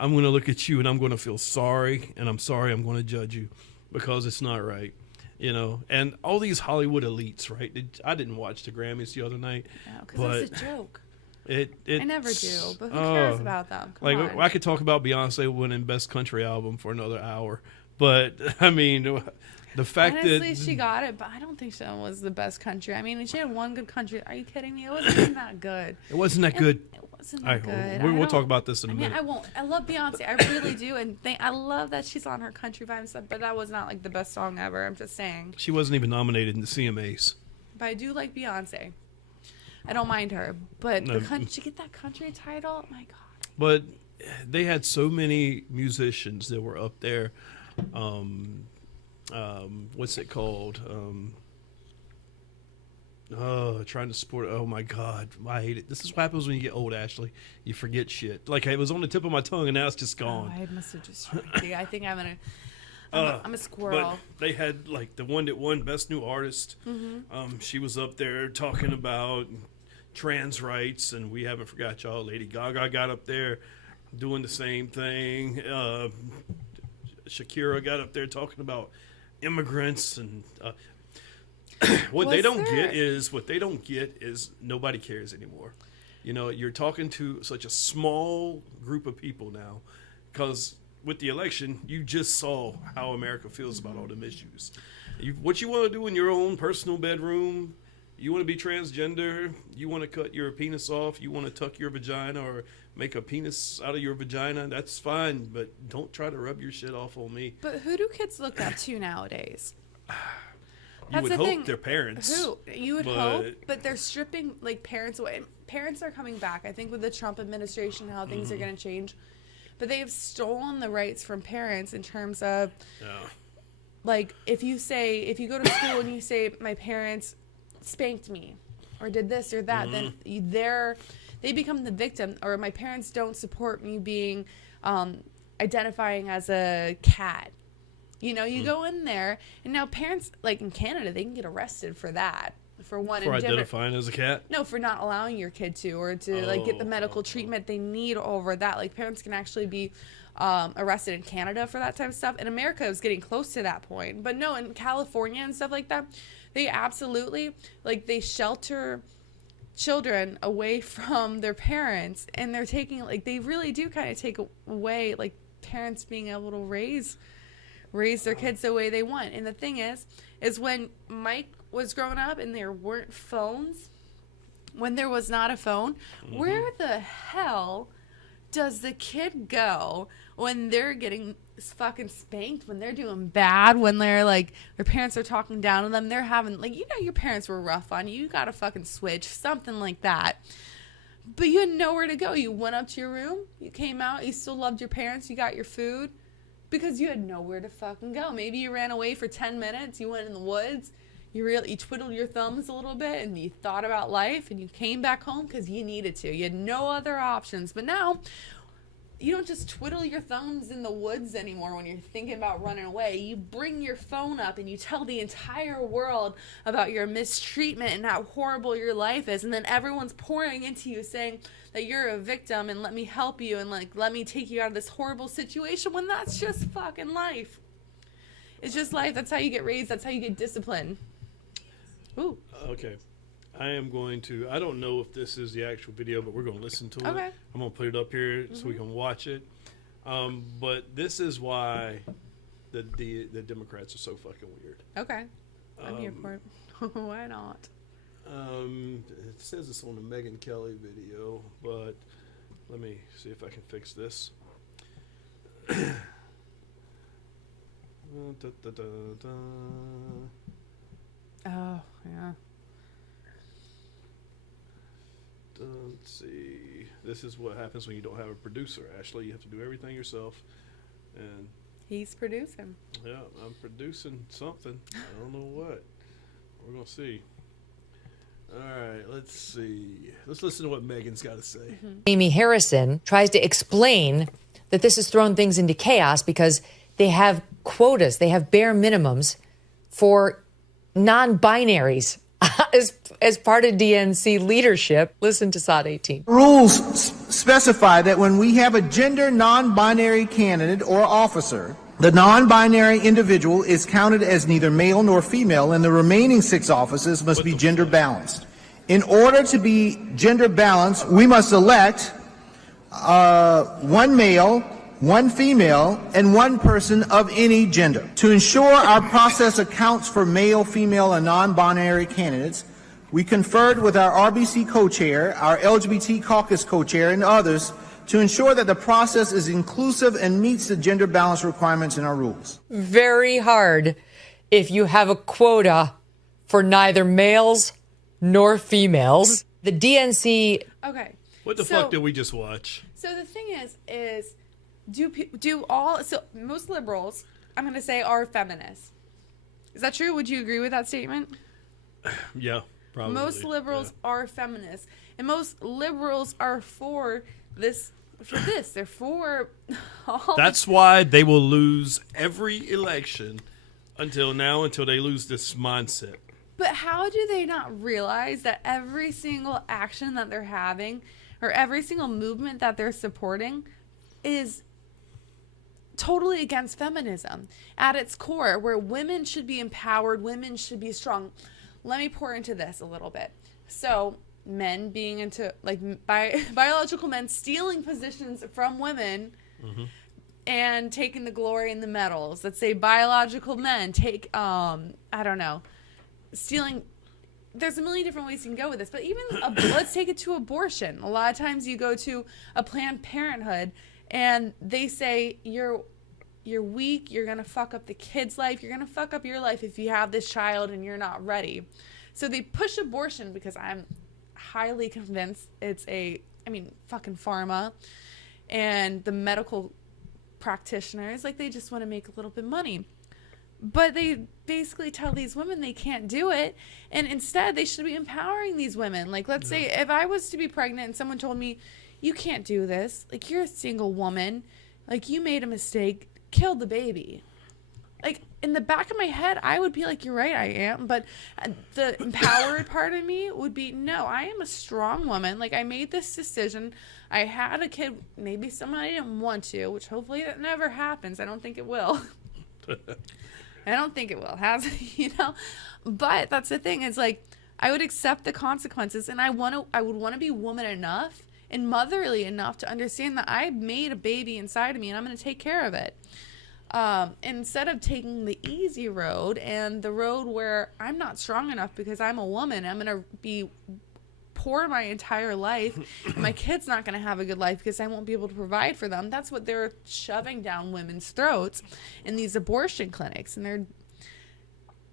I'm going to look at you and I'm going to feel sorry, and I'm sorry I'm going to judge you because it's not right. You know, and all these Hollywood elites, right? I didn't watch the Grammys the other night. Because it's a joke. I I never do, but who cares about them? Come Like, on. I could talk about Beyonce winning Best Country Album for another hour, but I mean, the fact Honestly, that she got it, but I don't think she was the best country. I mean, she had one good country. Are you kidding me? It wasn't even that good. it wasn't that good. It wasn't All that right, good. we'll I talk don't- about this in a I mean, minute. I won't. I love Beyonce. I really do, and I love that she's on her country vibe and stuff. But that was not like the best song ever. I'm just saying. She wasn't even nominated in the CMAs. But I do like Beyonce. I don't mind her, but No. she get that country title. Oh my God. But they had so many musicians that were up there. What's it called? Trying to support. Oh my God, I hate it. This is what happens when you get old, Ashley. You forget shit. Like, it was on the tip of my tongue, and now it's just gone. Oh, I must have just. I think I'm gonna. I'm a squirrel. But they had like the one that won Best New Artist. She was up there talking about trans rights, and we haven't forgot y'all. Lady Gaga got up there doing the same thing. Shakira got up there talking about immigrants and what Was they don't there- get is nobody cares anymore. You know, you're talking to such a small group of people now, because with the election, you just saw how America feels about all them issues. What you want to do in your own personal bedroom, you want to be transgender, you want to cut your penis off, you want to tuck your vagina or make a penis out of your vagina, that's fine, but don't try to rub your shit off on me. But who do kids look up to nowadays? You That's would the hope thing. their parents. Who? You would but- hope, but they're stripping like parents away. Parents are coming back. I think with the Trump administration, how things are going to change. But they have stolen the rights from parents in terms of, Yeah. like, if you go to school and you say, my parents spanked me or did this or that, then they become the victim. Or my parents don't support me being identifying as a cat. You know, you go in there, and now parents, like in Canada, they can get arrested for that. For one, For and different- identifying as a cat? No, for not allowing your kid to, or to like get the medical treatment they need over that. Like parents can actually be arrested in Canada for that type of stuff. And America is getting close to that point. But no, in California and stuff like that, they absolutely, like, they shelter children away from their parents, and they're taking, like, they really do kind of take away, like, parents being able to raise their kids the way they want. And the thing is when Mike was growing up and there weren't phones, when there was not a phone, where the hell does the kid go when they're getting fucking spanked, when they're doing bad, when they're like, their parents are talking down to them, they're having, like, you know, your parents were rough on you, you gotta fucking switch, something like that. But you had nowhere to go. You went up to your room, you came out, you still loved your parents, you got your food, because you had nowhere to fucking go. Maybe you ran away for 10 minutes, you went in the woods, you twiddled your thumbs a little bit, and you thought about life, and you came back home because you needed to. You had no other options. But now, you don't just twiddle your thumbs in the woods anymore when you're thinking about running away. You bring your phone up and you tell the entire world about your mistreatment and how horrible your life is. And then everyone's pouring into you saying that you're a victim and let me help you and, like, let me take you out of this horrible situation, when that's just fucking life. It's just life. That's how you get raised. That's how you get disciplined. Ooh. Okay. I am going to, I don't know if this is the actual video, but we're going to listen to it. Okay. I'm going to put it up here so we can watch it. But this is why the Democrats are so fucking weird. Okay. I'm here for it. Why not? It says it's on the Megyn Kelly video, but let me see if I can fix this. Oh, yeah. Let's see. This is what happens when you don't have a producer, Ashley. You have to do everything yourself. And He's producing. yeah, I'm producing something. I don't know what. We're going to see. All right, let's see. Let's listen to what Megan's got to say. Amy Harrison tries to explain that this has thrown things into chaos because they have quotas, they have bare minimums for non-binaries as part of DNC leadership. Listen to SOD 18. Rules specify that when we have a gender non-binary candidate or officer, the non-binary individual is counted as neither male nor female, and the remaining 6 offices must be gender balanced. In order to be gender balanced, we must elect 1 male, 1 female, and 1 person of any gender. To ensure our process accounts for male, female, and non-binary candidates, we conferred with our RBC co-chair, our LGBT caucus co-chair, and others to ensure that the process is inclusive and meets the gender balance requirements in our rules. Very hard if you have a quota for neither males nor females. The DNC. Okay. What the fuck did we just watch? So the thing is so most liberals, I'm going to say, are feminists. Is that true? Would you agree with that statement? Yeah, probably. Most liberals are feminists, and most liberals are for this. They're for all. That's why they will lose every election until they lose this mindset. But how do they not realize that every single action that they're having, or every single movement that they're supporting, is totally against feminism at its core, where women should be empowered, women should be strong. Let me pour into this a little bit. So men being into, like, biological men stealing positions from women and taking the glory and the medals. Let's say biological men take, I don't know, stealing. There's a million different ways you can go with this, but even let's take it to abortion. A lot of times you go to a Planned Parenthood and they say you're weak, you're going to fuck up the kid's life, you're going to fuck up your life if you have this child and you're not ready. So they push abortion because I'm highly convinced it's fucking pharma and the medical practitioners, like, they just want to make a little bit of money. But they basically tell these women they can't do it, and instead they should be empowering these women. Like, let's say if I was to be pregnant and someone told me, you can't do this, like, you're a single woman, like, you made a mistake, kill the baby. Like, in the back of my head, I would be like, you're right, I am. But the empowered part of me would be, no, I am a strong woman. Like, I made this decision. I had a kid, maybe someone I didn't want to, which hopefully that never happens. I don't think it will. I don't think it will. But that's the thing. It's like, I would accept the consequences, and I would want to be woman enough and motherly enough to understand that I made a baby inside of me, and I'm going to take care of it. Instead of taking the easy road and the road where I'm not strong enough because I'm a woman, I'm going to be poor my entire life, and my kid's not going to have a good life because I won't be able to provide for them. That's what they're shoving down women's throats in these abortion clinics. And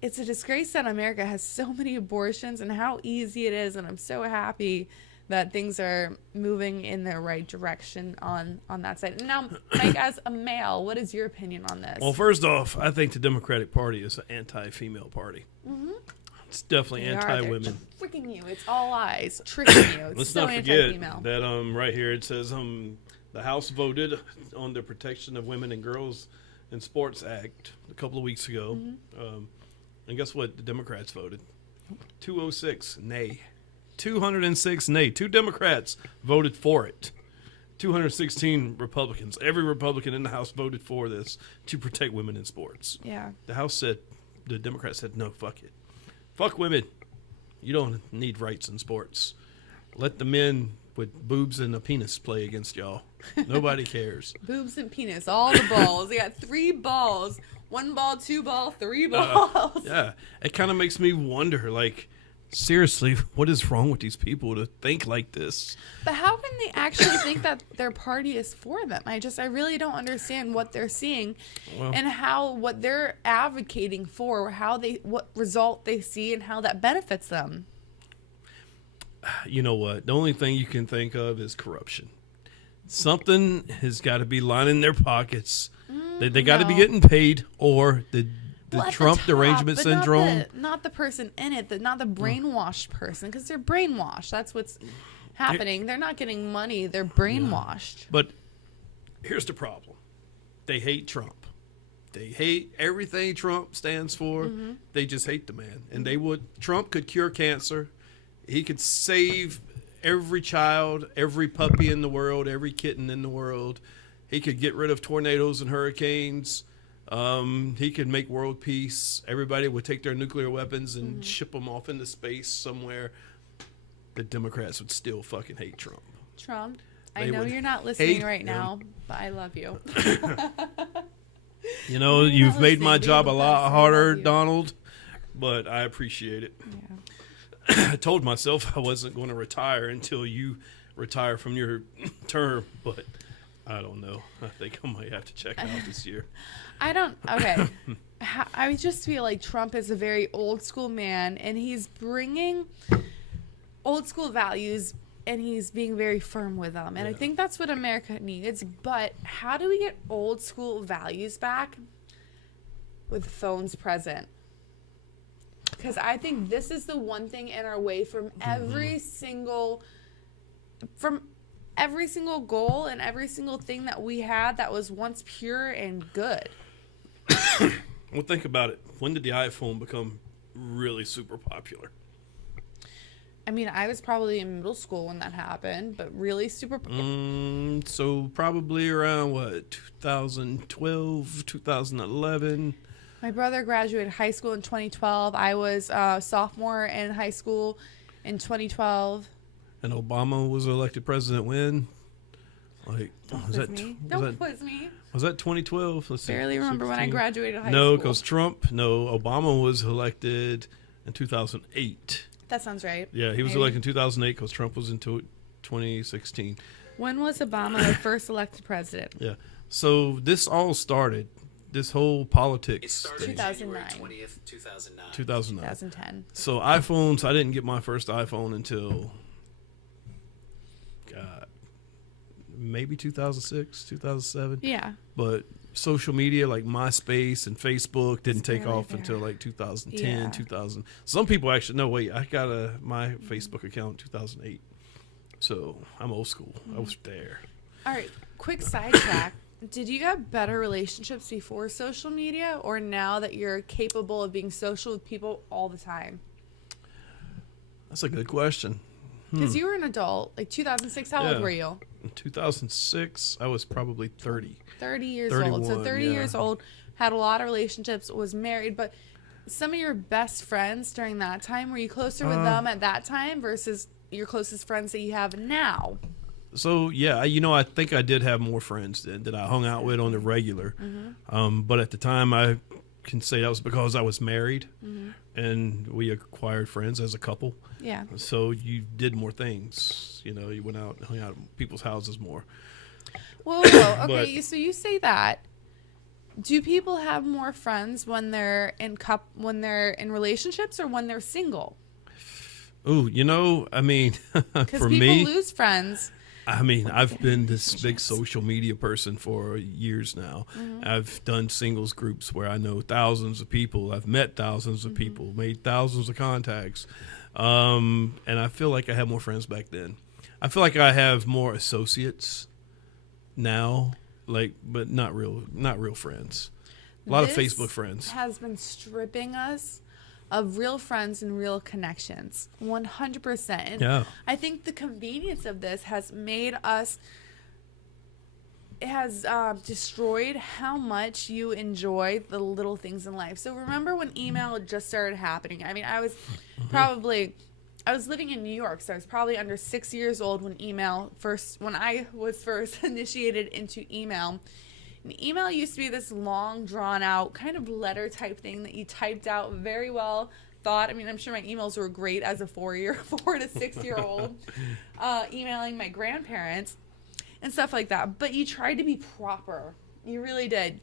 it's a disgrace that America has so many abortions and how easy it is. And I'm so happy that things are moving in the right direction on that side. Now, Mike, as a male, what is your opinion on this? Well, first off, I think the Democratic Party is an anti-female party. It's definitely anti-women. They're tricking you. It's all lies. Tricking you. It's Let's so not forget anti-female. that right here it says the House voted on the Protection of Women and Girls in Sports Act a couple of weeks ago. And guess what? The Democrats voted 206 nay. 206 nay. 2 Democrats voted for it. 216 Republicans. Every Republican in the House voted for this to protect women in sports. Yeah. The Democrats said, no, fuck it. Fuck women. You don't need rights in sports. Let the men with boobs and a penis play against y'all. Nobody cares. Boobs and penis, all the balls. They got 3 balls. 1 ball, 2 ball, 3 balls. Yeah. It kind of makes me wonder, like, seriously, what is wrong with these people to think like this? But how can they actually think that their party is for them? I really don't understand what they're seeing and what they're advocating for, what result they see and how that benefits them. You know what? The only thing you can think of is corruption. Something has got to be lining their pockets. They got to be getting paid, or the Trump derangement syndrome. Not the person in it, not the brainwashed person, because they're brainwashed. That's what's happening. They're not getting money. They're brainwashed. But here's the problem. They hate Trump. They hate everything Trump stands for. They just hate the man. And Trump could cure cancer. He could save every child, every puppy in the world, every kitten in the world. He could get rid of tornadoes and hurricanes. He could make world peace. Everybody would take their nuclear weapons and ship them off into space somewhere. The Democrats would still fucking hate Trump. Trump, I know you're not listening right now, but I love you. You know, you've made my job a lot harder, Donald, but I appreciate it. Yeah. I told myself I wasn't going to retire until you retire from your term, but I don't know. I think I might have to check out this year. Okay. I just feel like Trump is a very old school man, and he's bringing old school values, and he's being very firm with them. And I think that's what America needs. But how do we get old school values back with phones present? Because I think this is the one thing in our way from every single goal and every single thing that we had that was once pure and good. Well, think about it. When did the iPhone become really super popular? I mean, I was probably in middle school when that happened, but really super. So probably around, what, 2012, 2011? My brother graduated high school in 2012. I was a sophomore in high school in 2012. And Obama was elected president when? Like, Don't was quiz that, me. was Don't that, quiz me. was that 2012? Let's see. Barely remember when I 16. graduated high No, school. because Obama was elected in 2008. That sounds right. Yeah, he was Maybe. elected in 2008 because Trump was in 2016. When was Obama first elected president? Yeah. So this all started, this whole politics. It started thing, 2009. January 20th, 2009. 2009. 2010. So iPhones, I didn't get my first iPhone until, God, maybe 2006, 2007. Yeah. But social media like MySpace and Facebook didn't It's take barely off there. until like 2010, Yeah. 2000. Some people actually, no, wait, I got my Facebook account in 2008. So I'm old school. I was there. All right. Quick sidetrack. Did you have better relationships before social media or now that you're capable of being social with people all the time? That's a good question. Because you were an adult. Like 2006, how Yeah. old were you? In 2006, I was probably 30. 30 years old. So 31, 30 yeah. years old, had a lot of relationships, was married, but some of your best friends during that time, were you closer with them at that time versus your closest friends that you have now? So yeah, I think I did have more friends then that I hung out with on the regular. But at the time, I can say that was because I was married, and we acquired friends as a couple. Yeah. So you did more things. You went out and hung out at people's houses more. Whoa, whoa. Okay, But- so you say that. Do people have more friends when they're when they're in relationships or when they're single? Ooh, I mean, Because for people me, lose friends. I mean, I've been this big social media person for years now. I've done singles groups where I know thousands of people. I've met thousands of people, made thousands of contacts. And I feel like I had more friends back then. I feel like I have more associates now, but not real friends. A lot of This Facebook friends. has been stripping us of real friends and real connections 100%. And Yeah. I think the convenience of this has made us, it has destroyed how much you enjoy the little things in life. So remember when email just started happening? I mean, I was living in New York, so I was probably under 6 years old when I was first initiated into email. And email used to be this long, drawn-out kind of letter type thing that you typed out very well thought. I mean, I'm sure my emails were great as a 4 to 6 year old, emailing my grandparents and stuff like that. But you tried to be proper. You really did.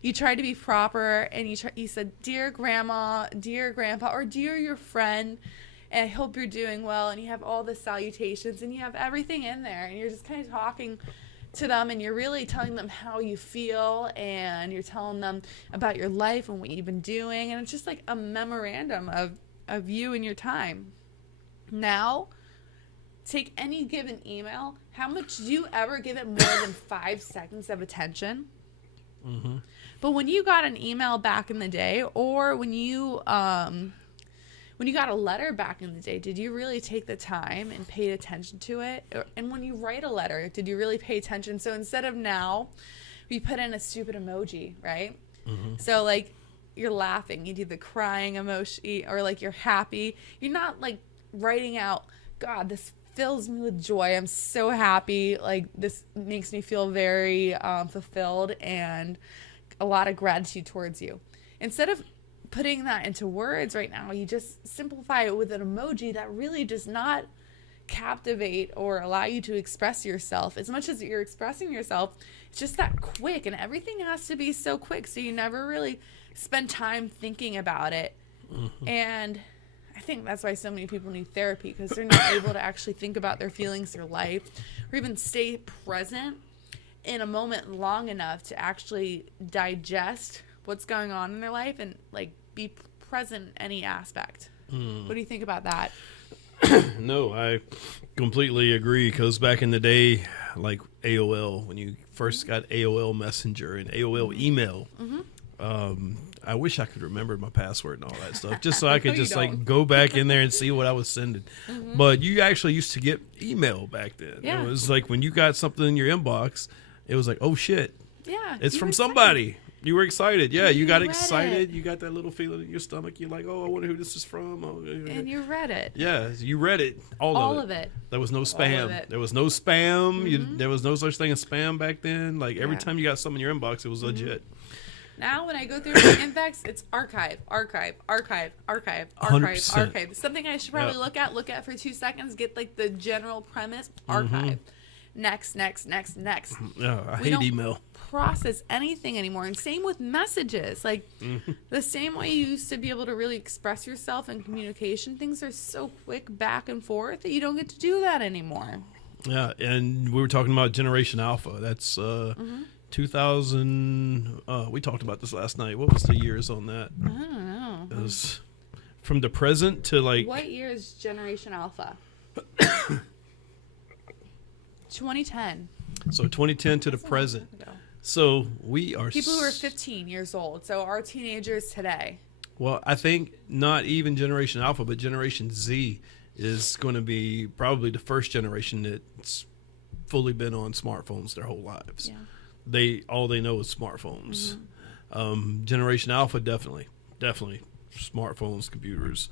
You tried to be proper, and you said, "Dear Grandma, dear Grandpa, or dear your friend, and I hope you're doing well." And you have all the salutations, and you have everything in there, and you're just kind of talking to them, and you're really telling them how you feel, and you're telling them about your life and what you've been doing, and it's just like a memorandum of you and your time. Now, take any given email. How much do you ever give it more than 5 seconds of attention? But when you got an email back in the day, or when you got a letter back in the day, did you really take the time and pay attention to it? And when you write a letter, did you really pay attention? So instead of now, we put in a stupid emoji, right? So like you're laughing, you do the crying emoji, or like you're happy. You're not like writing out, "God, this fills me with joy. I'm so happy. Like this makes me feel very fulfilled and a lot of gratitude towards you." Instead of putting that into words right now, you just simplify it with an emoji that really does not captivate or allow you to express yourself. As much as you're expressing yourself, it's just that quick, and everything has to be so quick, so you never really spend time thinking about it. And I think that's why so many people need therapy, because they're not able to actually think about their feelings, their life, or even stay present in a moment long enough to actually digest what's going on in their life and like be present in any aspect. What do you think about that? No, I completely agree, because back in the day, like AOL, when you first got AOL Messenger and AOL email, I wish I could remember my password and all that stuff, just so I could No, you just like don't. go back in there and see what I was sending. But you actually used to get email back then. Yeah. It was like when you got something in your inbox, it was like, oh shit, Yeah. it's you from were somebody. You were excited. Yeah, you got read excited. it. You got that little feeling in your stomach. You're like, oh, I wonder who this is from. Oh, And you read it. yeah, you read it. All of it. There was no All spam. of it. There was no spam. There was no such thing as spam back then. Like every Yeah. time you got something in your inbox, it was legit. Now, when I go through my inbox, it's archive, archive, archive, archive, archive, 100%. archive. Something I should probably Yeah. look at for 2 seconds, get like the general premise, archive. Next, next, next, next. Yeah, I We hate don't email. process anything anymore. And same with messages. Like the same way you used to be able to really express yourself in communication, things are so quick back and forth that you don't get to do that anymore. Yeah, and we were talking about Generation Alpha. That's 2000. We talked about this last night. What was the years on that? I don't know. It was from the present to like. What year is Generation Alpha? 2010. So 2010 to the present. Ago. So we are People who are 15 years old. So our teenagers today. Well, I think not even Generation Alpha, but Generation Z is going to be probably the first generation that's fully been on smartphones their whole lives. Yeah. All they know is smartphones. Generation Alpha definitely smartphones, computers.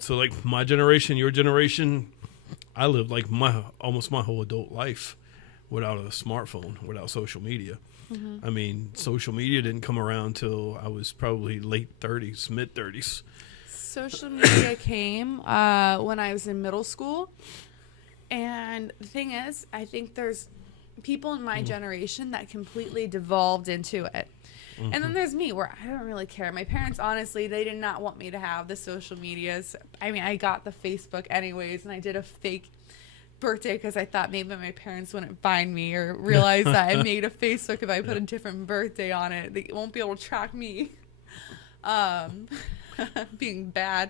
So like my generation, your generation, I lived like almost my whole adult life without a smartphone, without social media. I mean, social media didn't come around till I was probably late 30s, mid 30s. Social media came when I was in middle school. And the thing is, I think there's people in my generation that completely devolved into it. And then there's me, where I don't really care. My parents, honestly, they did not want me to have the social medias. I mean, I got the Facebook anyways, and I did a fake birthday because I thought maybe my parents wouldn't find me or realize that I made a Facebook if I put a different birthday on it. They won't be able to track me being bad.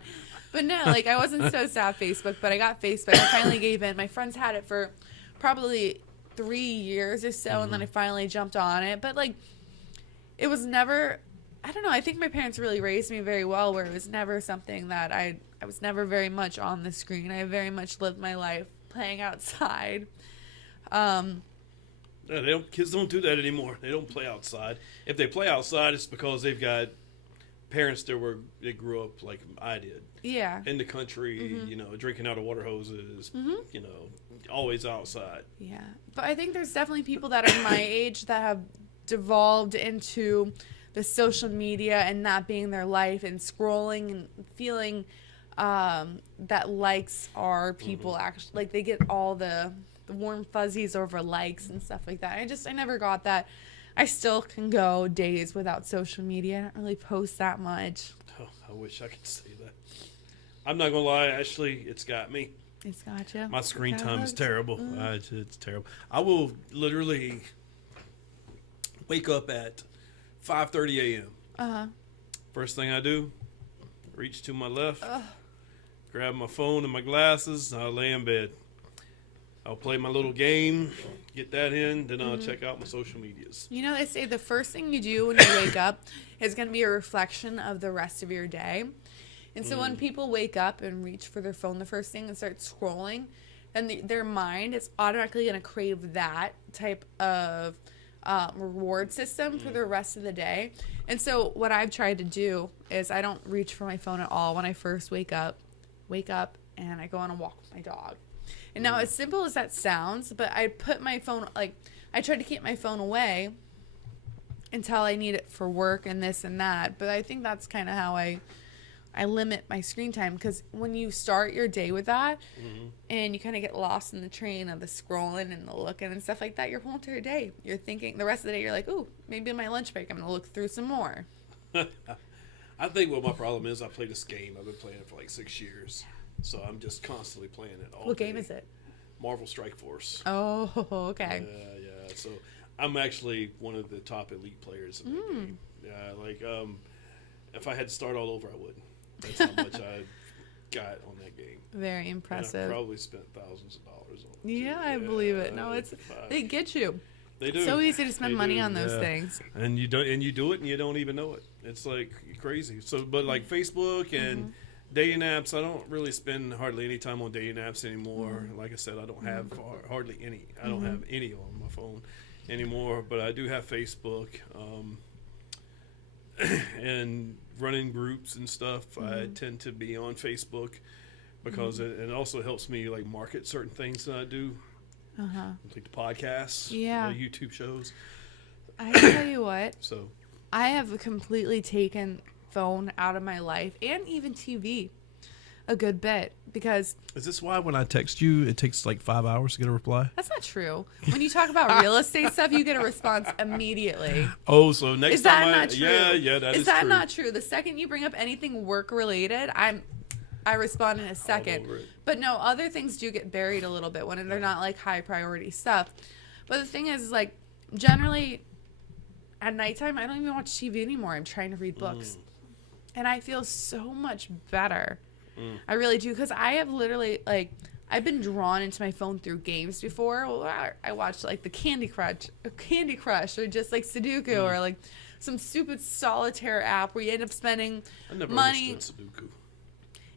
But no, like, I wasn't so sad Facebook, but I got Facebook. I finally gave in. My friends had it for probably 3 years or so, and then I finally jumped on it. But, like, it was never, I don't know, I think my parents really raised me very well, where it was never something that I was never very much on the screen. I very much lived my life playing outside. Yeah, kids don't do that anymore. They don't play outside. If they play outside, it's because they've got parents they grew up like I did. Yeah. In the country, you know, drinking out of water hoses, you know, always outside. Yeah. But I think there's definitely people that are my age that have devolved into the social media and that being their life, and scrolling and feeling that likes are people actually, like, they get all the warm fuzzies over likes and stuff like that. I never got that. I still can go days without social media. I don't really post that much. Oh, I wish I could say that. I'm not gonna lie, Ashley, it's got me. It's got you. My screen time is terrible. It's terrible. I will literally wake up at 5:30 a.m. First thing I do, reach to my left, grab my phone and my glasses, I'll lay in bed. I'll play my little game, get that in, then I'll check out my social medias. You know, they say the first thing you do when you wake up is going to be a reflection of the rest of your day. And so when people wake up and reach for their phone the first thing and start scrolling, then their mind is automatically going to crave that type of reward system for the rest of the day. And so what I've tried to do is I don't reach for my phone at all when I first wake up, and I go on a walk with my dog. And now, as simple as that sounds, but I put my phone, like, I try to keep my phone away until I need it for work and this and that. But I think that's kind of how I limit my screen time, because when you start your day with that and you kind of get lost in the train of the scrolling and the looking and stuff like that, your whole entire day, you're thinking, the rest of the day, you're like, ooh, maybe in my lunch break, I'm going to look through some more. I think what my problem is, I play this game. I've been playing it for like 6 years. So I'm just constantly playing it all What day. game is it? Marvel Strike Force. Oh, okay. Yeah. So I'm actually one of the top elite players in that game. Yeah, like if I had to start all over, I would. That's how much I got on that game. Very And I impressive. probably spent thousands of dollars on it. Yeah, I believe it. No, they get you. They do. So easy to spend They money do, on those yeah. things. And you do it, and you don't even know it. It's like crazy. So, but like Facebook and dating apps, I don't really spend hardly any time on dating apps anymore. Like I said, I don't have hardly any. I don't have any on my phone anymore. But I do have Facebook, and running groups and stuff. I tend to be on Facebook because it also helps me like market certain things that I do. Like the podcasts, Yeah. the YouTube shows. I tell you what, So I have completely taken phone out of my life and even TV a good bit because is this why when I text you, it takes like 5 hours to get a reply? that's not true. When you talk about real estate stuff, you get a response immediately. Oh, so next Is that time not true? Yeah, that is Is that true. not true? The second you bring up anything work related, I respond in a second. over it. But no, other things do get buried a little bit when they're not like high priority stuff. But the thing is, like, generally at nighttime, I don't even watch TV anymore. I'm trying to read books. And I feel so much better. I really do. Because I have literally, like, I've been drawn into my phone through games before. Well, I watched, like, the Candy Crush, or just, like, Sudoku, or, like, some stupid solitaire app where you end up spending I never money. understood Sudoku.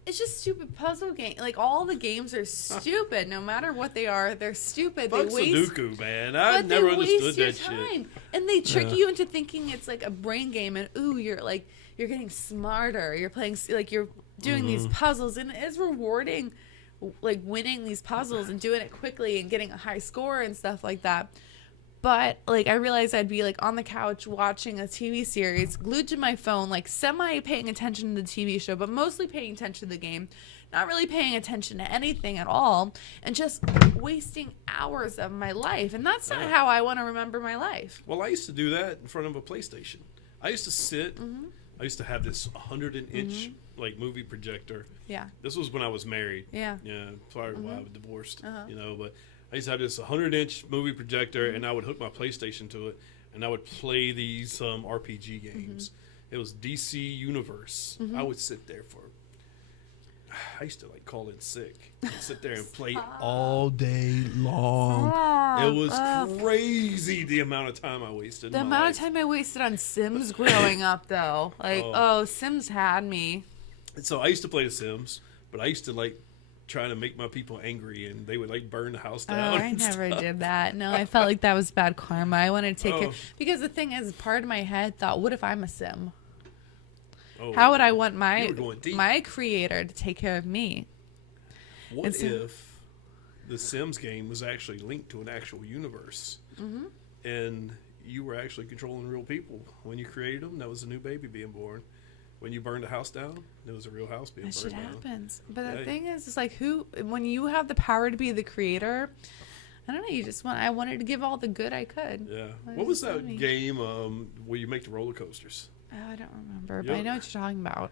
It's just stupid puzzle game. Like, all the games are stupid. No matter what they are, they're stupid. Fuck they waste, Sudoku, man. I but never they understood waste your that time. shit. And they trick you into thinking it's like a brain game. And ooh, you're getting smarter. You're playing like you're doing these puzzles, and it is rewarding, like winning these puzzles and doing it quickly and getting a high score and stuff like that. But, like, I realized I'd be, like, on the couch watching a TV series, glued to my phone, like, semi-paying attention to the TV show, but mostly paying attention to the game, not really paying attention to anything at all, and just wasting hours of my life. And that's not how I want to remember my life. Well, I used to do that in front of a PlayStation. I used to sit. I used to have this 100-inch like movie projector. Yeah. This was when I was married. Yeah. Yeah. Sorry, why I was divorced. You know, but I used to have this 100-inch movie projector, and I would hook my PlayStation to it, and I would play these RPG games. It was DC Universe. I would sit there for. I used to like call in sick and sit there and play all day long. It was crazy the amount of time I wasted. The in my amount life. of time I wasted on Sims growing up, though. Like, Sims had me. And so I used to play The Sims, but I used to like try to make my people angry, and they would like burn the house Oh, down. I and never stuff. did that. No, I felt like that was bad karma. I wanted to take care. Oh. Because the thing is, part of my head thought, what if I'm a Sim? Oh, How would I want you were going deep. my creator to take care of me? What and so- if the Sims game was actually linked to an actual universe, and you were actually controlling real people when you created them? That was a new baby being born. When you burned a house down, there was a real house being That burned shit down. happens. But the Yeah. thing is, it's like when you have the power to be the creator, I don't know. I wanted to give all the good I could. Yeah. That What was is that funny. game where you make the roller coasters? Oh, I don't remember, but I Yep. know what you're talking about.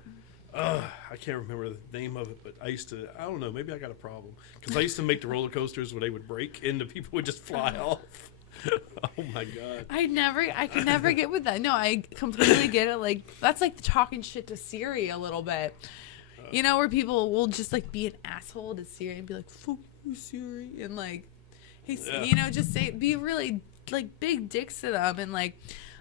I can't remember the name of it, but I don't know, maybe I got a problem. Because I used to make the roller coasters where they would break and the people would just fly off. Oh my God. I could never get with that. No, I completely get it. Like, that's like the talking shit to Siri a little bit. You know, where people will just like be an asshole to Siri and be like, fuck you, Siri. And like, hey, Yeah. you know, just be really like big dicks to them. And like,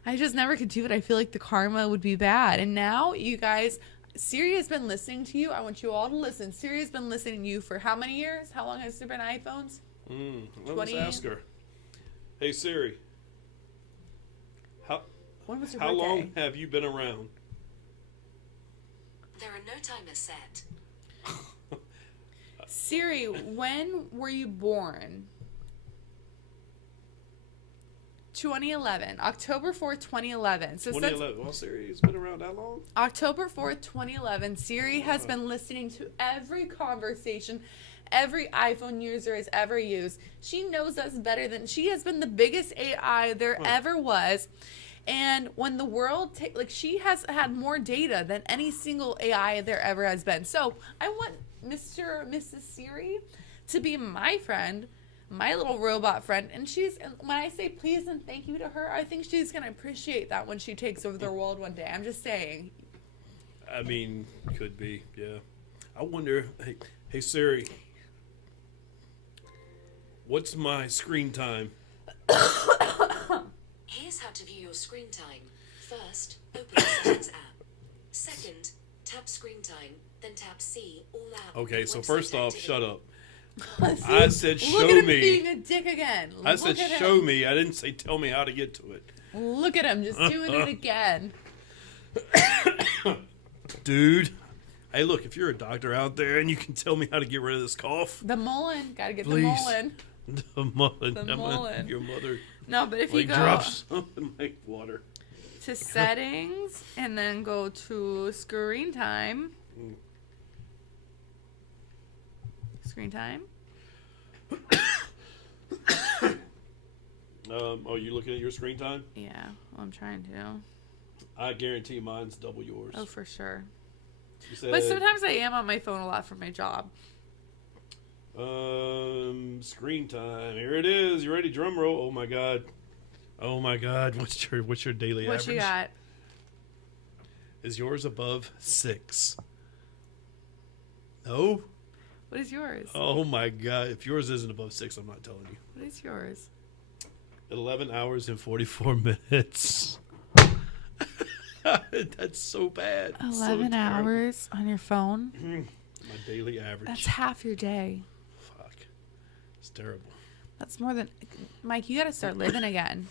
I just never could do it. I feel like the karma would be bad. And now, you guys, Siri has been listening to you. I want you all to listen. Siri has been listening to you for how many years? How long has there been iPhones? Let's 20 ask her. Hey Siri, When was your how birthday? long have you been around? There are no timers set. Siri, when were you born? 2011. October 4th, 2011. So since 2011. Well, Siri has been around that long? October 4th, 2011, Siri has been listening to every conversation every iPhone user has ever used. She knows us better than she has been the biggest AI there ever was. And when the world she has had more data than any single AI there ever has been. So I want Mr. or Mrs. Siri to be my friend, my little robot friend. And when I say please and thank you to her, I think she's going to appreciate that when she takes over the world one day. I'm just saying. I mean, could be, yeah. I wonder, hey Siri, what's my screen time? how to view your screen time. First, open the Settings app. Second, tap Screen Time, then tap See All App. Okay, so Website first off, activity. shut up. See? I said Look show at him me. being a dick again. I said Look at show him. me. I didn't say tell me how to get to it. Look at him just doing it again. Dude. Hey, look, if you're a doctor out there and you can tell me how to get rid of this cough, The Mullen. Gotta get Please. the Mullen. the mullen. The I'm gonna mullen. have your mother No, but if you like go drop some in my water. to settings and then go to screen time. Screen time. Are you looking at your screen time? Yeah, well, I'm trying to. I guarantee mine's double yours. Oh, for sure. You said, But sometimes I am on my phone a lot for my job. Screen time. Here it is. You ready? Drum roll. Oh my god. Oh my god. What's your daily What average? you got? Is yours above 6? No? What is yours? Oh my god. If yours isn't above 6, I'm not telling you. What is yours? 11 hours and 44 minutes. That's so bad. 11 So hours on your phone? terrible. My daily average. That's half your day. Fuck. It's terrible. That's more than... Mike, you got to start living again.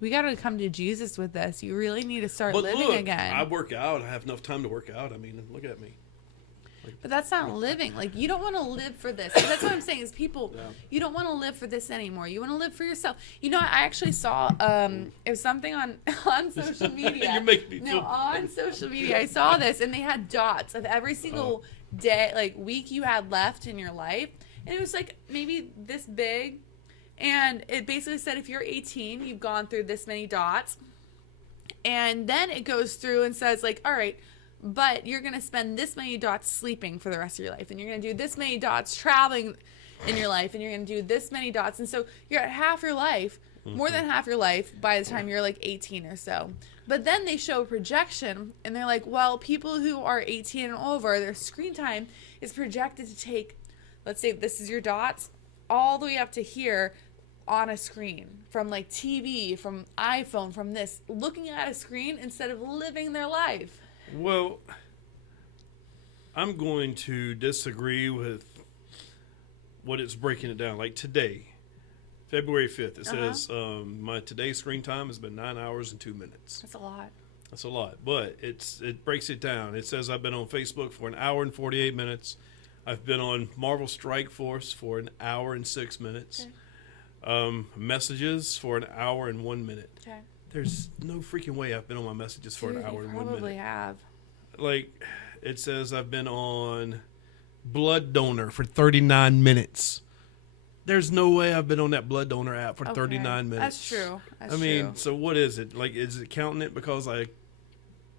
We got to come to Jesus with this. You really need to start But living look, again. I work out. I have enough time to work out. I mean, look at me. But that's not living. Like, you don't want to live for this. That's what I'm saying is people, Yeah. you don't want to live for this anymore. You want to live for yourself. You know, I actually saw, it was something on social media. You're making me No, feel on social media, I saw this, and they had dots of every single day, like, week you had left in your life. And it was, like, maybe this big. And it basically said if you're 18, you've gone through this many dots. And then it goes through and says, like, all right, but you're going to spend this many dots sleeping for the rest of your life. And you're going to do this many dots traveling in your life. And you're going to do this many dots. And so you're at half your life, more than half your life by the time you're like 18 or so. But then they show a projection and they're like, well, people who are 18 and over, their screen time is projected to take, let's say this is your dots, all the way up to here on a screen from like TV, from iPhone, from this, looking at a screen instead of living their life. Well, I'm going to disagree with what it's breaking it down. Like today, February 5th, it says my today's screen time has been 9 hours and 2 minutes. That's a lot. That's a lot, but it breaks it down. It says I've been on Facebook for 1 hour and 48 minutes. I've been on Marvel Strike Force for 1 hour and 6 minutes. Okay. Messages for 1 hour and 1 minute. Okay. There's no freaking way I've been on my messages for Dude, 1 hour you and 1 minute. probably have. Like, it says I've been on Blood Donor for 39 minutes. There's no way I've been on that Blood Donor app for Okay. 39 minutes. That's true. That's I mean, true. so what is it? Like, is it counting it because I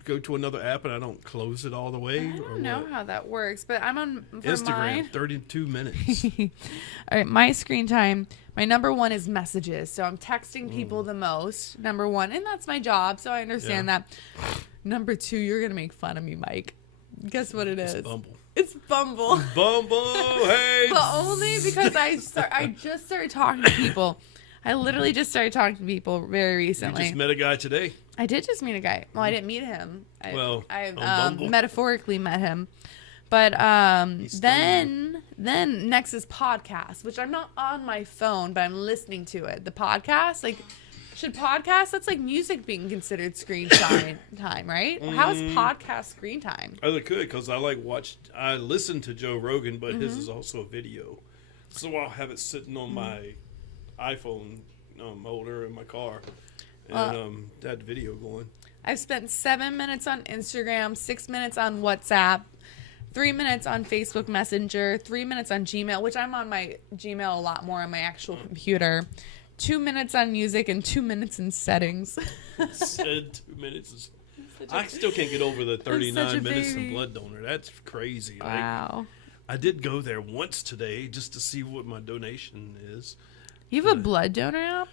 go to another app and I don't close it all the way? I don't know how that works, but I'm on for Instagram, mine. 32 minutes. All right, my screen time, my number one is messages. So I'm texting people the most, number one, and that's my job, so I understand that. Number two, you're going to make fun of me, Mike. Guess what it is? It's Bumble. It's Bumble. Bumble, hey! But only because I just started talking to people. I literally just started talking to people very You recently. just met a guy today. I did just meet a guy. Well, I didn't meet him. Well, I on Bumble. metaphorically met him. But He's then next is podcast, which I'm not on my phone, but I'm listening to it. The podcast, like, should podcast? That's like music being considered screen time, right? How is podcast screen time? I could because I listen to Joe Rogan, but his is also a video. So I'll have it sitting on my iPhone holder in my car and that video going. I've spent 7 minutes on Instagram, 6 minutes on WhatsApp, 3 minutes on Facebook Messenger, 3 minutes on Gmail, which I'm on my Gmail a lot more on my actual computer. 2 minutes on music and 2 minutes in settings. Said 2 minutes. I still can't get over the such 39 a minutes in baby. Blood Donor. That's crazy. Wow. I did go there once today just to see what my donation is. You have a blood donor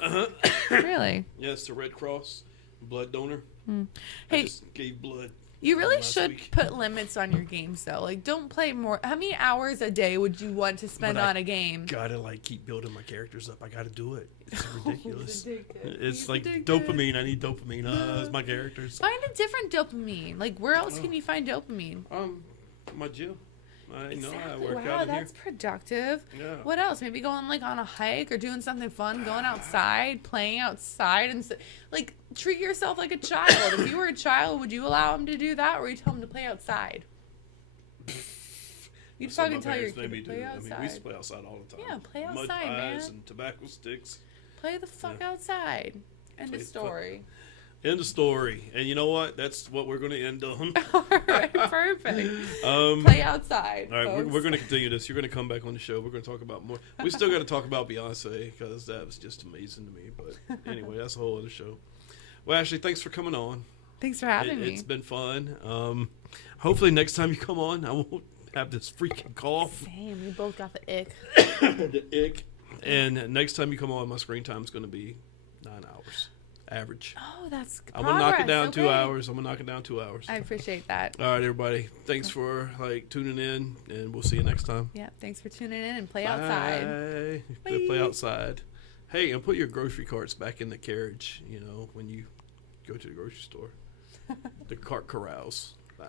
app? Really? Yes, the Red Cross Blood Donor. I Hey, just gave blood. You really last should week. put limits on your games, though. Like, don't play more. How many hours a day would you want to spend But I on a game? Gotta like keep building my characters up. I gotta do it. It's ridiculous. addictive. It's He's like addicted. dopamine. I need dopamine. It's my characters. Find a different dopamine. Like, where else can you find dopamine? My gym. I know I Exactly. work Wow, out in here. that's productive. Yeah. What else? Maybe going like on a hike or doing something fun, going outside, playing outside, and like treat yourself like a child. If you were a child, would you allow him to do that, or would you tell him to play outside? You'd That's what fucking my tell your parents kid made to me do. play I mean, we used to outside. play outside all the time. Yeah, play Mud outside, pies man. and tobacco sticks. Play the fuck outside. End Play of the story. End of story. And you know what? That's what we're going to end on. All right, perfect. Um, Play outside. All right, folks. we're going to continue this. You're going to come back on the show. We're going to talk about more. We still got to talk about Beyonce because that was just amazing to me. But anyway, that's a whole other show. Well, Ashley, thanks for coming on. Thanks for having me. It's been fun. Hopefully next time you come on, I won't have this freaking cough, Same. We both got the ick. the ick. And next time you come on, my screen time is going to be 9 hours, average. Oh, that's I'm going to knock it progress. down 2 Okay. hours. I'm going to knock it down 2 hours. I appreciate that. All right, everybody. Thanks for tuning in, and we'll see you next time. Yeah, thanks for tuning in and play outside. Bye. Bye. Play outside. Hey, and put your grocery carts back in the carriage, when you go to the grocery store. The cart corrals. Bye.